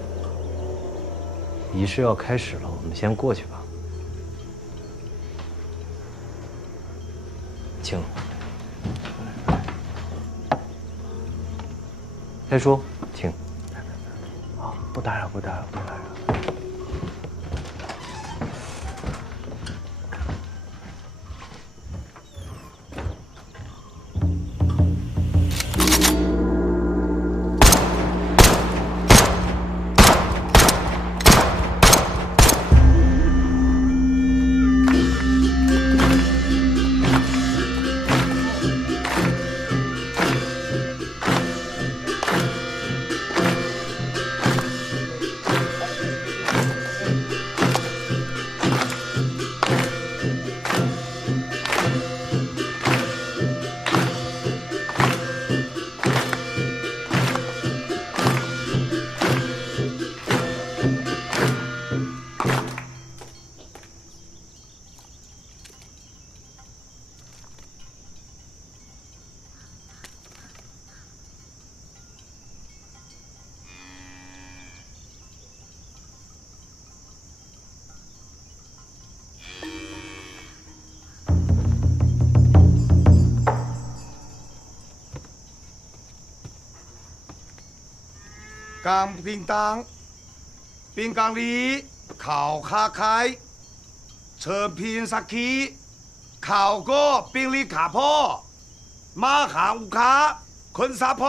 仪式要开始了，我们先过去吧。请。蔡叔，请。不打扰。钢叮当，冰缸里烤卡开，车拼萨基，烤过冰里卡坡，马哈乌卡昆沙坡。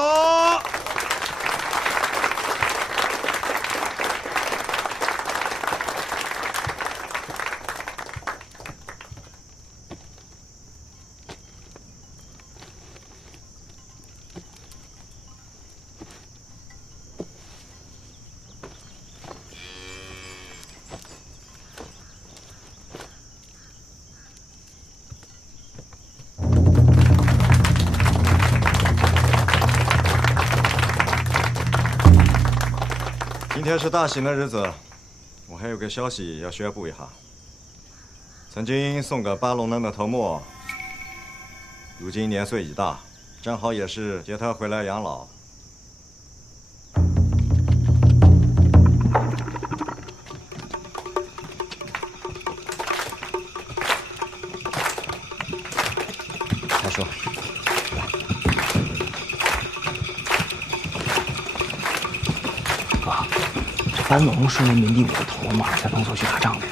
今天是大喜的日子，我还有个消息要宣布一下。曾经送给巴龙人的头目，如今年岁已大，正好也是接他回来养老。他说：“来。”樊龙10年民地我的头嘛，在帮所去打仗的，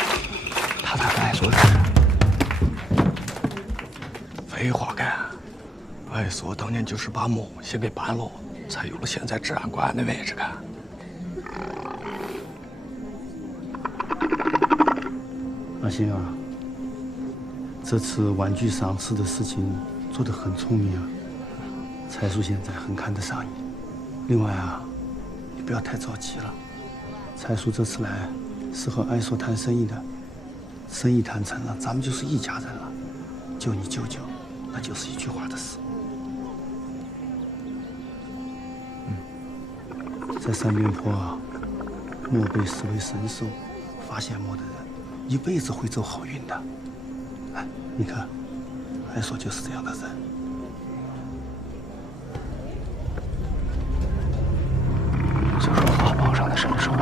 他咋跟艾索认识？废话干，艾索当年就是把墓先给搬了，才有了现在治安官的位置干。阿星啊，这次玩具上市的事情做得很聪明啊，蔡叔现在很看得上你。另外啊，你不要太着急了。蔡叔这次来是和艾索谈生意的，生意谈成了，咱们就是一家人了。救你舅舅，那就是一句话的事。在三边坡啊，莫被视为神兽，发现莫的人一辈子会走好运的。哎，你看，艾索就是这样的人。就是法榜上的神兽。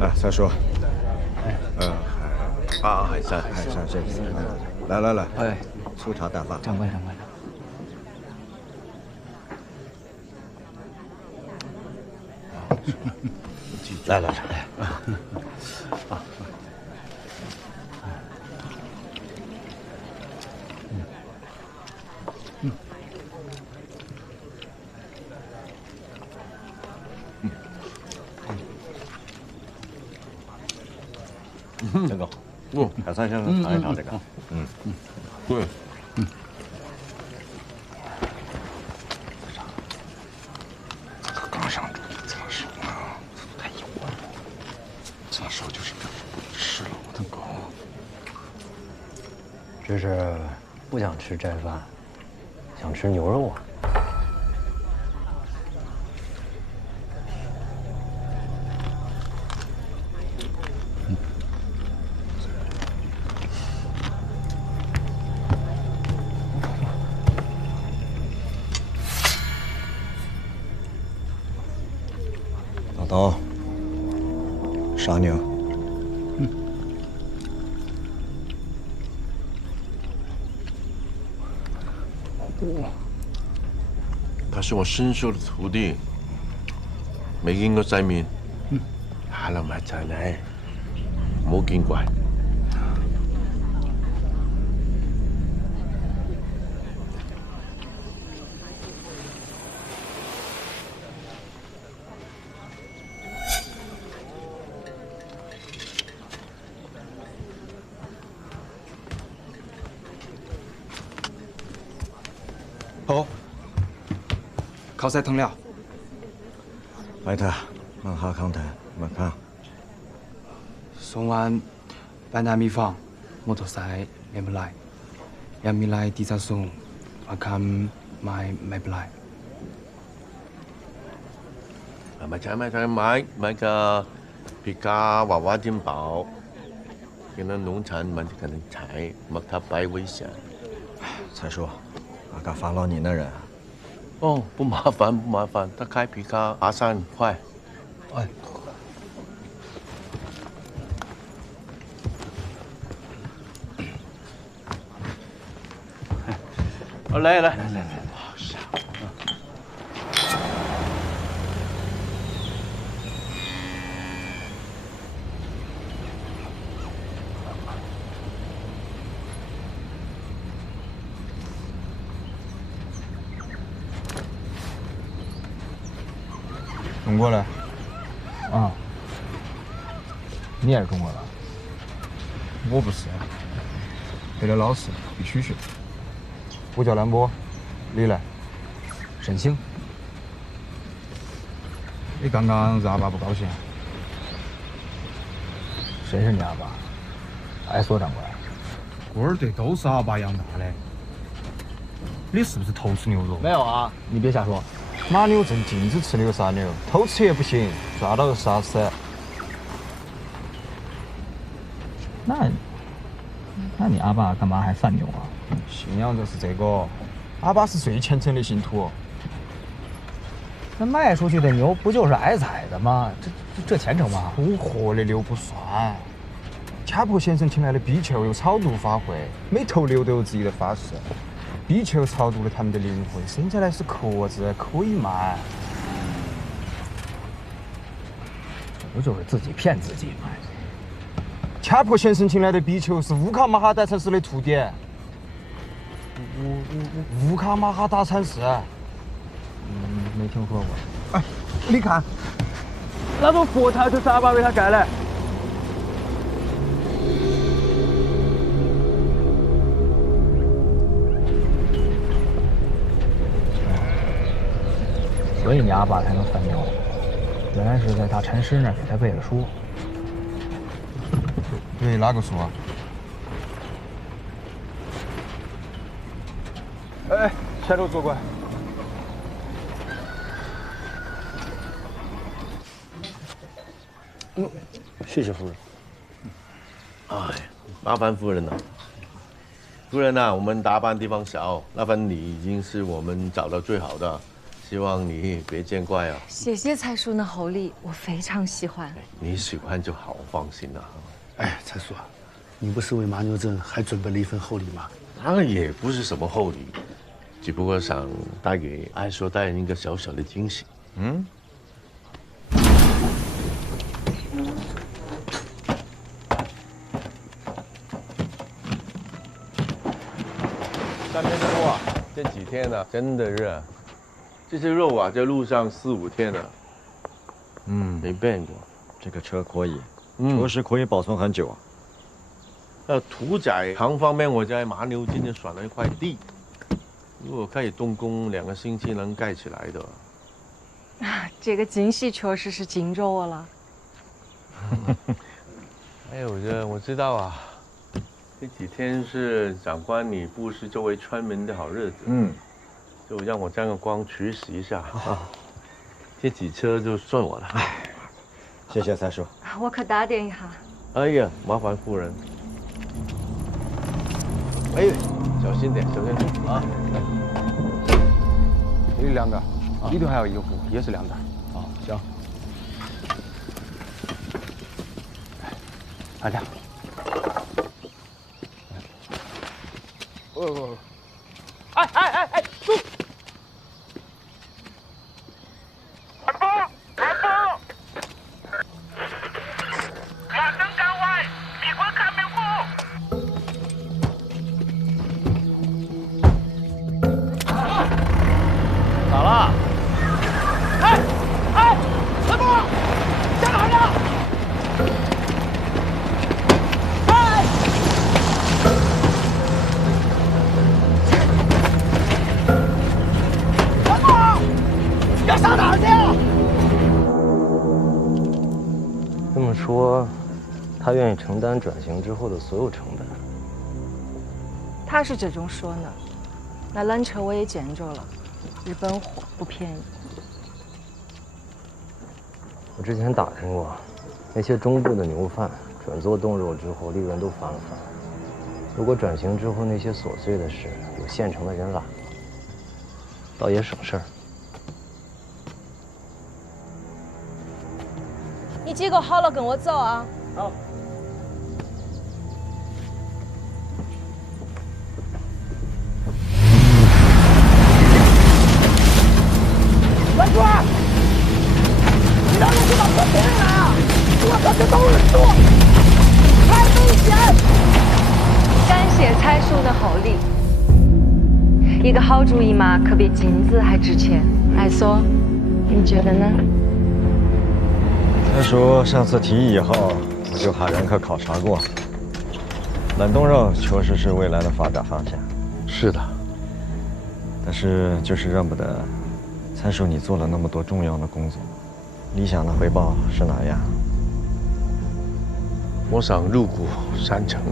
哎，蔡叔。海山，谢谢。来，哎，粗茶淡饭。长官。来，啊，这个，海山先生尝一尝这个，对，这个刚上桌擦手啊，太油了，擦手就是表示不吃了我的狗。这是不想吃斋饭，想吃牛肉啊。老刀，杀牛。他是我新收的徒弟，未見過世面，下流埋齊你，唔好見怪。好，靠晒疼了。埋汰，慢下康台，慢看。送完半大米房，摩托塞连不来，杨米来地上送，我看买不来。買個皮卡娃娃店堡，給那農產買可能踩，莫他白危險。蔡叔，阿嘎烦劳你那人。哦，不麻烦，他開皮卡爬山很快。哎。来。中国的。啊。你也是中国的？我不是，为了老师必须学。我叫兰波，你呢？沈清。你刚刚让阿爸不高兴？谁是你阿爸？艾索长官。官儿队都是阿爸养大的。你是不是偷吃牛肉？没有啊，你别瞎说。马牛镇禁止吃牛杀牛，偷吃也不行，抓到就杀死。那你阿爸干嘛还贩牛啊？信仰就是这个，阿爸是最虔诚的信徒。那卖出去的牛不就是挨宰的吗？这虔诚吗？出货的牛不算。卡普先生请来的比丘有超度法会，每头牛都有自己的法事。比丘超度了他们的灵魂，生下来是壳子，可以卖。不就是自己骗自己吗？钱婆先生请来的比丘是乌卡马哈达禅师的徒弟。乌卡马哈达禅师？没听说过。哎，你看，那种佛塔就是阿爸为他盖的。所以你阿爸才能犯庙，原来是在大禅师那儿给他背了书。对，哪个书啊？哎，前头坐过来。谢谢夫人。哎，麻烦夫人了。夫人呐，我们打扮地方小，那份礼已经是我们找到最好的，希望你别见怪啊。谢谢蔡叔的厚礼，我非常喜欢。你喜欢就好，放心啦。哎，蔡叔啊，你不是为马牛镇还准备了一份厚礼吗？那也不是什么厚礼，只不过想带给爱说大人一个小小的惊喜。嗯。上面的肉啊，这几天呢、真的热，这些肉啊在路上4、5天了，没变过。这个车可以，确实可以保存很久啊。屠宰行方面，我在马牛今天选了一块地，如果可以动工2个星期能盖起来的。啊，这个惊喜确实是惊着我了。还有我知道啊。这几天是长官你布施周围村民的好日子，就让我沾个光取喜一下啊。这几车就算我了。谢谢蔡叔。我可打点一下。哎呀，麻烦夫人。哎，小心点，小心点啊！这里2个，里头还有1个壶，也是2袋。啊，行。慢点。哎，住！咋了？哎，老公，在哪儿呢？哎！老公，要上哪儿去啊？这么说，他愿意承担转型之后的所有成本。他是这种说呢，那缆车我也见着了，日本货不便宜。我之前打听过，那些中部的牛贩转做冻肉之后，利润都翻了番。如果转型之后那些琐碎的事有现成的人揽，倒也省事儿。你几个好了跟我走啊！好。关注！你让人去把车停下来啊！我可是都是说，太危险！感谢蔡叔的厚礼，一个好主意嘛，可比金子还值钱。艾索，你觉得呢？蔡叔上次提议以后，我就派人去考察过，冷冻肉确实是未来的发展方向。是的，但是就是认不得，蔡叔你做了那么多重要的工作，理想的回报是哪样？我想入股3成。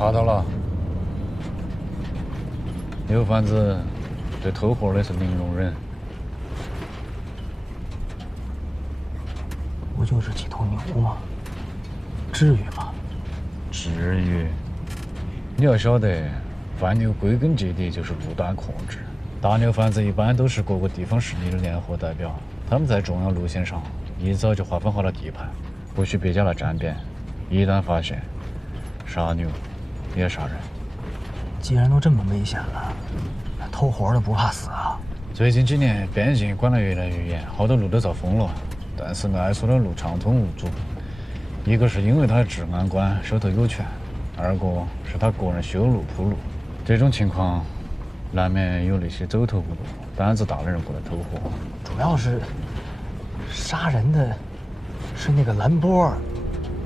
查到了，刘贩子对偷货的是零容忍。不就是几头牛吗？至于吗？至于。你要晓得，贩牛归根结底就是路段控制。大牛贩子一般都是各个地方势力的联合代表，他们在重要路线上一早就划分好了地盘，不许别家来沾边。一旦发现，杀牛也杀人。既然都这么危险了，那偷活的不怕死啊？最近几年边境管得越来越严，好多路都遭封了。但是爱苏的路畅通无阻，一个是因为他治安官手头有权，二个是他个人修路铺路。这种情况难免有那些走投无路、胆子大的人过来偷货。主要是杀人的是那个兰波，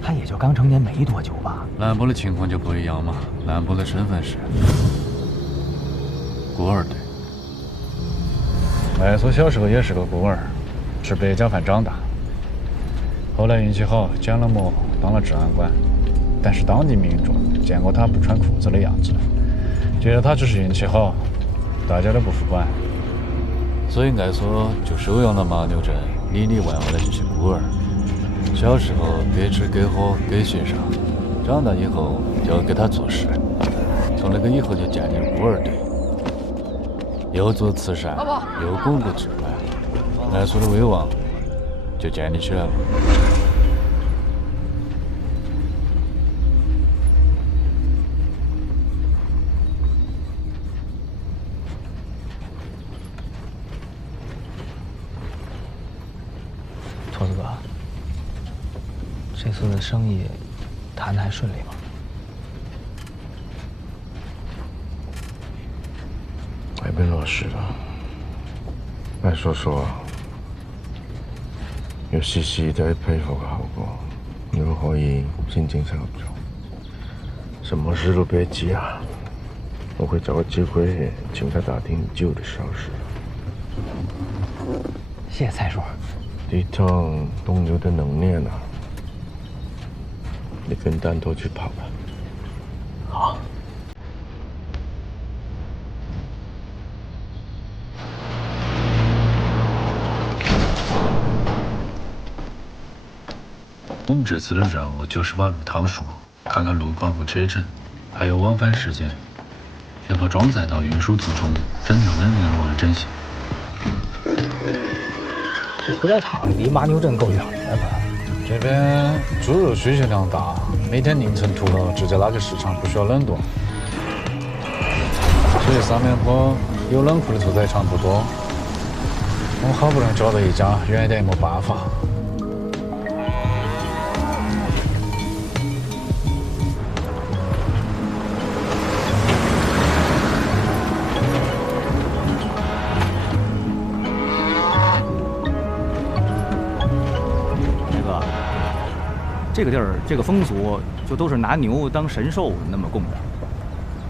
他也就刚成年没多久吧。兰波的情况就不一样嘛，兰波的身份是孤儿队。爱苏小时候也是个孤儿，吃白家饭长大。后来运气好，捡了馍当了治安官，但是当地民众见过他不穿裤子的样子，觉得他只是运气好，大家都不服管，所以爱苏就收养了马牛镇里里外外的这些孤儿。小时候给吃给喝给学上，长大以后就要给他做事。从那个以后就建立了孤儿队，又做慈善，又巩固治安，爱苏的威望就建立起来了。驼子哥，这次的生意谈得还顺利吗？还没落实了。按说说，有细细的配合个好过，你们可以心情上不着，什么事都别急啊。我会找个机会请他打听你舅的消息。谢谢蔡叔。这趟东牛的能耐呢，你跟丹头去跑吧。好。我们这次的任务就是把路趟熟，看看路况和车程，还有往返时间，确保装载到运输途中真正的任务的真相。这屠宰场离马牛镇够远的吧？这边猪肉需求量大，每天凌晨屠了直接拉给市场，不需要冷冻。所以三面坡有冷库的屠宰场不多，我们好不容易找到一家，远一点也没办法。这个地儿，这个风俗就都是拿牛当神兽那么供着。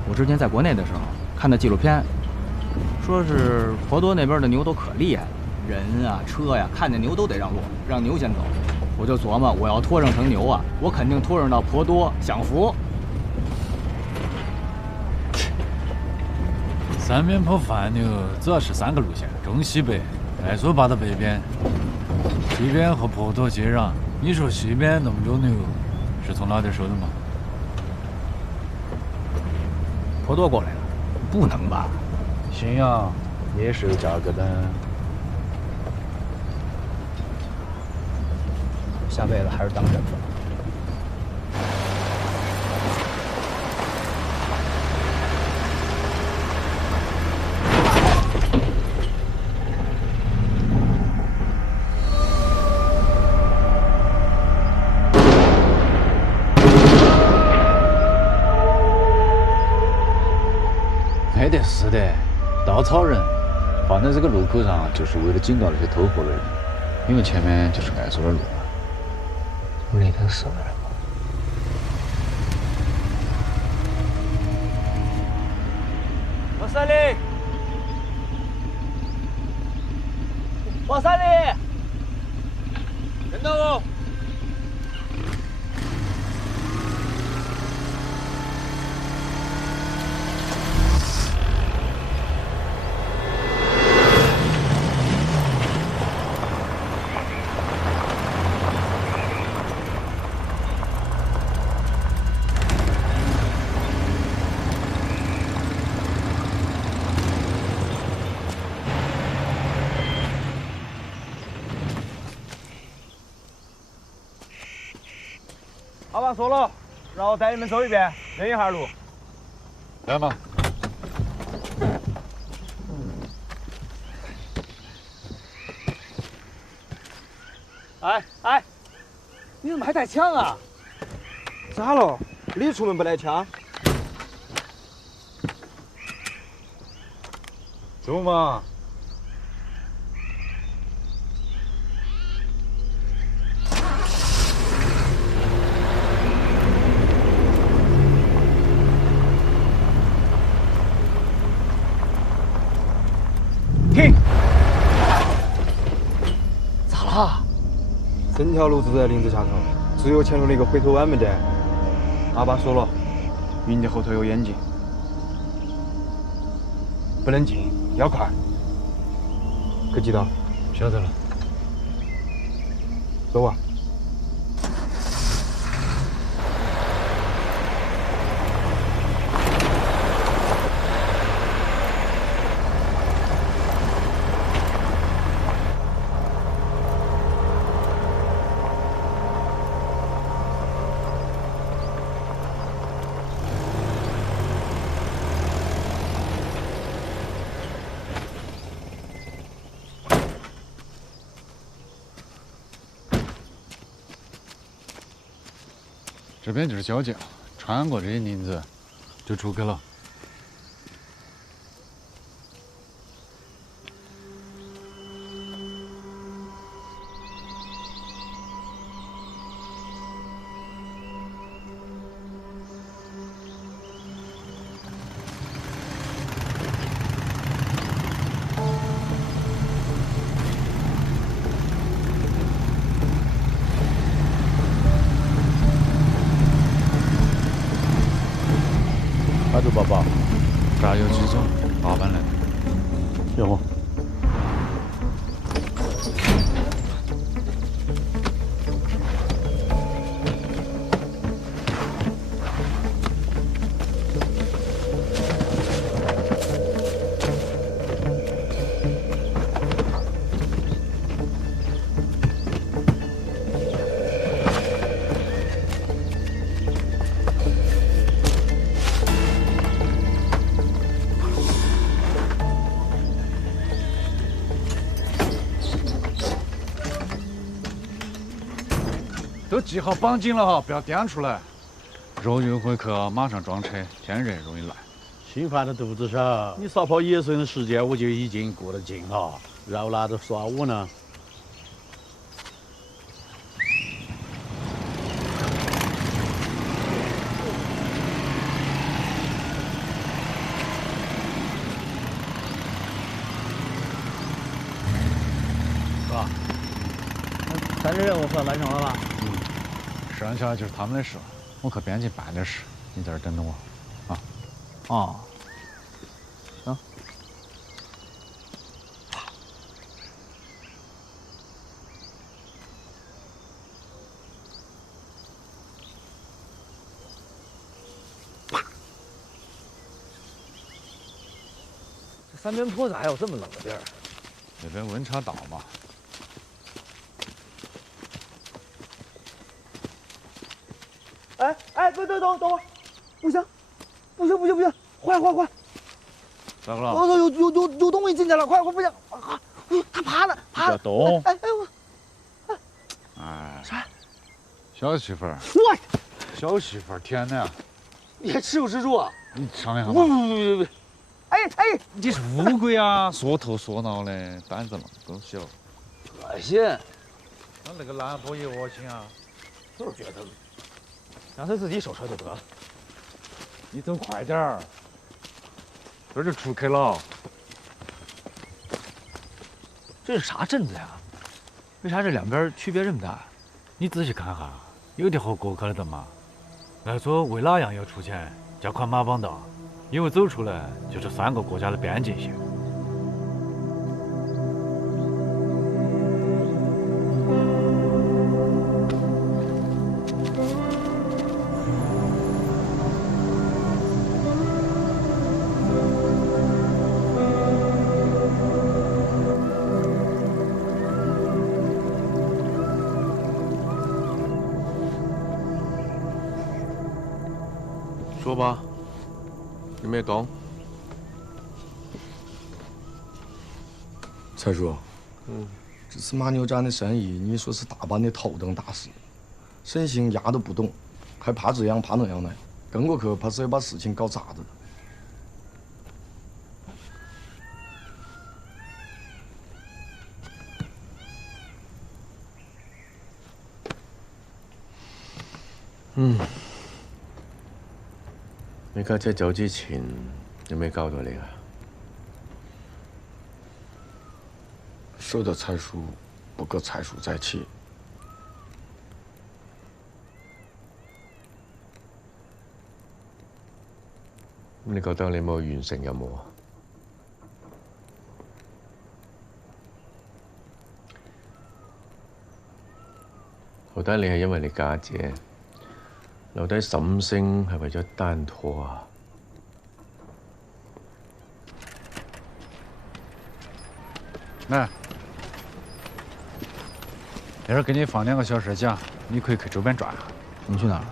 我之前在国内的时候看的纪录片，说是婆多那边的牛都可厉害了，人啊、车呀，看见牛都得让路，让牛先走。我就琢磨，我要拖上成牛啊，我肯定拖上到婆多享福。三面坡贩牛主要是3个路线，中西北，爱苏坝到北边，西边和婆多接壤。你说西边那么多牛，是从哪点收的吗？婆多过来了，不能吧？信阳也是有价格的。下辈子还是当人吧。没得事的，稻草人放在这个路口上，就是为了警告那些偷货的人，因为前面就是爱苏的路。不是那天死的人吗？王三里，王三里，人到不？爸说了，然后带你们走一遍，认一下路。来嘛。哎，你怎么还带枪啊？咋了？你出门不带枪？走嘛。停！咋了？整条路都在林子下头，只有前路那个回头弯没得。阿爸说了，云的后头有眼睛，不能近，要快。可记到？晓得了。走啊！这边就是小江，穿过这些林子就出去了。大肚宝宝，炸油几种？8般来。有吗？都系好绑紧了哈，不要颠出来。肉运回去马上装车，天热容易烂。心烦在肚子上，你少跑1岁的时间，我就已经过得劲了，然后拿着耍我呢。哥，咱这任务算完成了吧？剩下就是他们的事，我去边境办点事，你在这儿等等我，啊。哦。行。这三边坡咋还有这么冷的地儿？那边温差大嘛。哎，等会儿，不行，快！咋个了？我操，有东西进去了，快不行！啊，他爬了。不要动！我。哎。啥？小媳妇儿。我。小媳妇儿，天哪！你还吃不吃猪啊？你尝两下吧。不。哎！你是乌龟啊，缩头缩脑的，胆子嘛够小。恶心。那个兰博也恶心啊。就是觉得。让他自己收车就得了。你走快点儿，这就出去了。这是啥镇子呀？为啥这两边区别这么大？你仔细看看，有条河过去了的嘛。来说为哪样要出钱？加宽马帮道，因为走出来就是3个国家的边境线。说吧，有咩讲？蔡叔，这次马牛站的生意，你说是大班的头等大事，省心压都不动，还怕这样怕那样的，跟过去怕是要把事情搞砸的。你家姐走之前有咩交代你啊？舍得蔡叔，不跟蔡叔在一起。咁你覺得你有冇完成任務啊？到底你係因為你家姐留低沈星係為咗單拖啊？来，在这儿给你放2个小时假，你可以去周边转下。你去哪儿？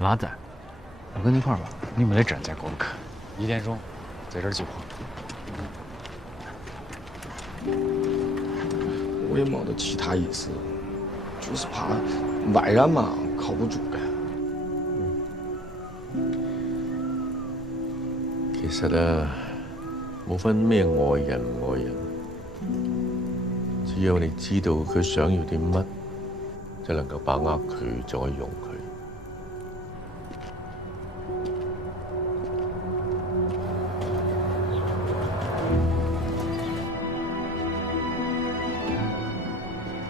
拉赞。我跟你一块儿吧。你没得证再过不去。1点钟，在这儿集合。我也没得其他意思，就是怕外人嘛靠不住嘅。其實啊，冇分咩愛人唔愛人，只要你知道佢想要啲乜，就能夠把握佢，就可以用佢。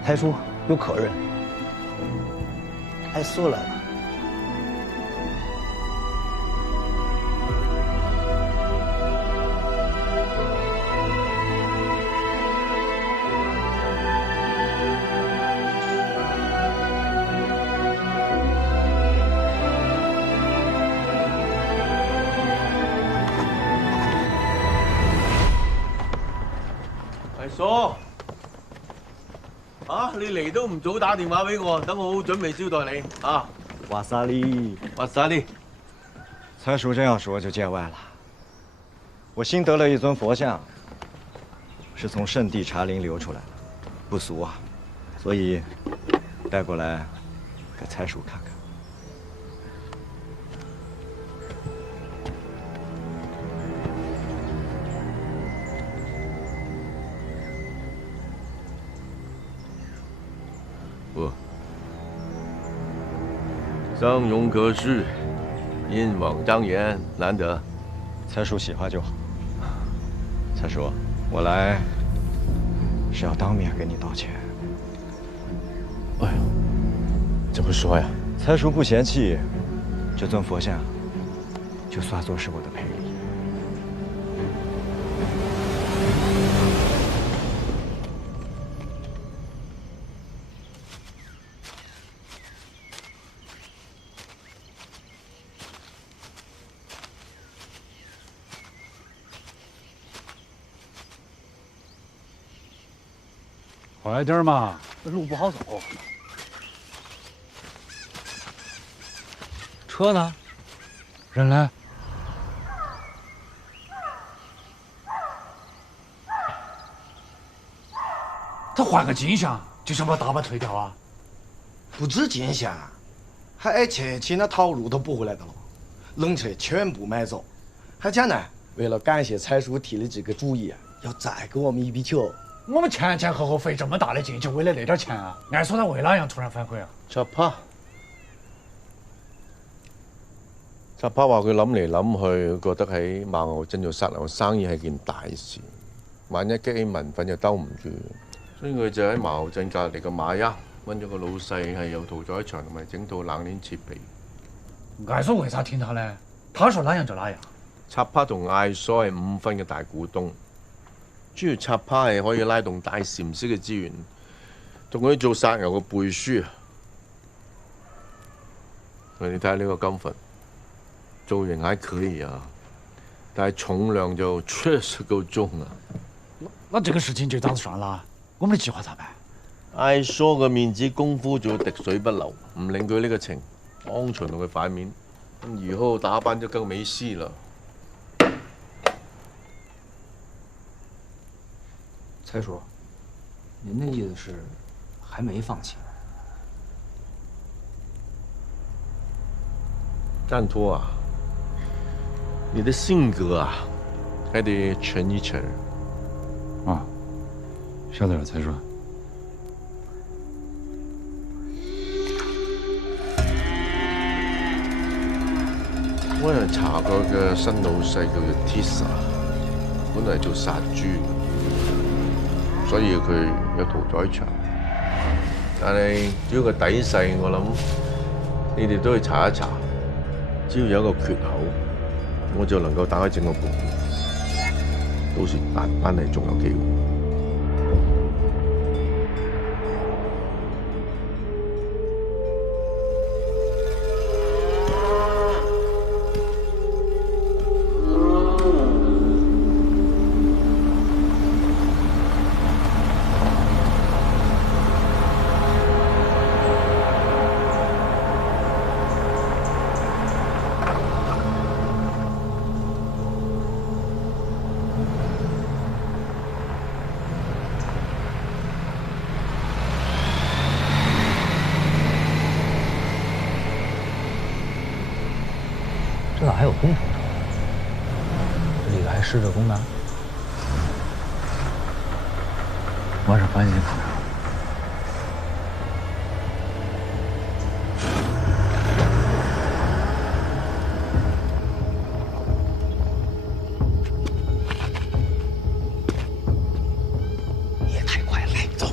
台叔有客人，艾苏来了。艾叔。啊！你嚟都唔早打電話俾我，等我好準備招待你啊！瓦萨利，瓦萨利，蔡叔这样说就见外了。我新得了一尊佛像，是从圣地茶陵流出来的，不俗啊，所以带过来给蔡叔看看。不，相容可视，引往张言，难得。蔡叔喜欢就好。蔡叔，我来是要当面跟你道歉。哎呦，怎么说呀？蔡叔不嫌弃，这尊佛像就算作是我的赔礼。快点嘛，这路不好走。车呢？人呢？他换个金项就想把大巴推掉啊？不止金项，还挨亲那套路都补回来的了，冷车全部买走。还讲呢，为了感谢蔡叔提的这个主意，要再给我们一笔钱。我们前前后后费这么大的劲，就为了那点钱啊？按说他为哪样突然反悔啊？插帕話佢諗嚟諗去，覺得喺馬牛鎮做殺牛生意係件大事，萬一激起民憤就兜唔住，所以佢就喺馬牛鎮隔離個馬邑揾咗個老細係有屠宰場同埋整套冷鏈設備。艾索為啥聽他呢？他說哪樣就哪樣。插帕同艾索係5分嘅大股東。主要插帕係可以拉動大禪式嘅資源，同佢做殺牛嘅背書。你睇下呢個金佛，造型還可以啊，但係重量就確實夠重啊。那這個事情就這樣子算了，我們的計劃咋辦？艾蘇嘅面子功夫就要滴水不漏，唔令佢呢個情，當場同佢反面。以后打扮就更没戏了。蔡叔，您的意思是还没放弃？赞托啊，你的性格啊，还得沉一沉。啊，晓得了，蔡叔。我又查過嘅新老細叫做 Tisa， 本來做殺豬，所以佢有屠宰場。但係主要個底細，我諗你哋都去查一查。只要有一個缺口，我就能夠打開整個局面。到時大班你仲有機會。这咋还有工头头？这里头还施着工呢。我是关心他。也太快了，来走。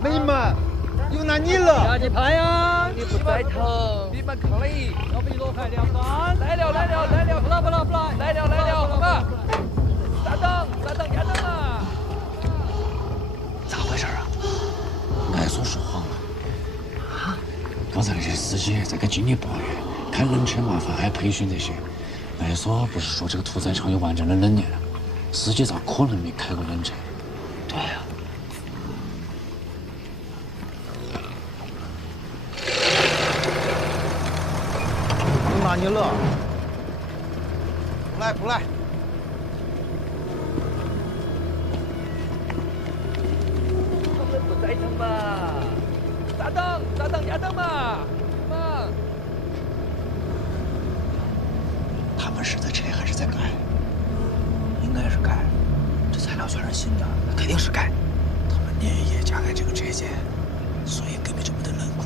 妹们，又拿你了！下去拍呀！你不再疼，你们可以。要不你多开2番。来了，不了，来了，好吧？咋等，别等了。咋回事啊？俺说说谎了。刚才那些司机在跟经理抱怨，开冷车麻烦，还培训这些。俺说不是说这个屠宰场有完整的冷链，司机咋可能没开过冷车？对呀。拿你了！不来！他们不在疼嘛？咋等，别等嘛！他们是在拆还是在盖？应该是盖。这材料全是新的，肯定是盖。他们年夜加盖这个拆迁，所以根本就没得冷库。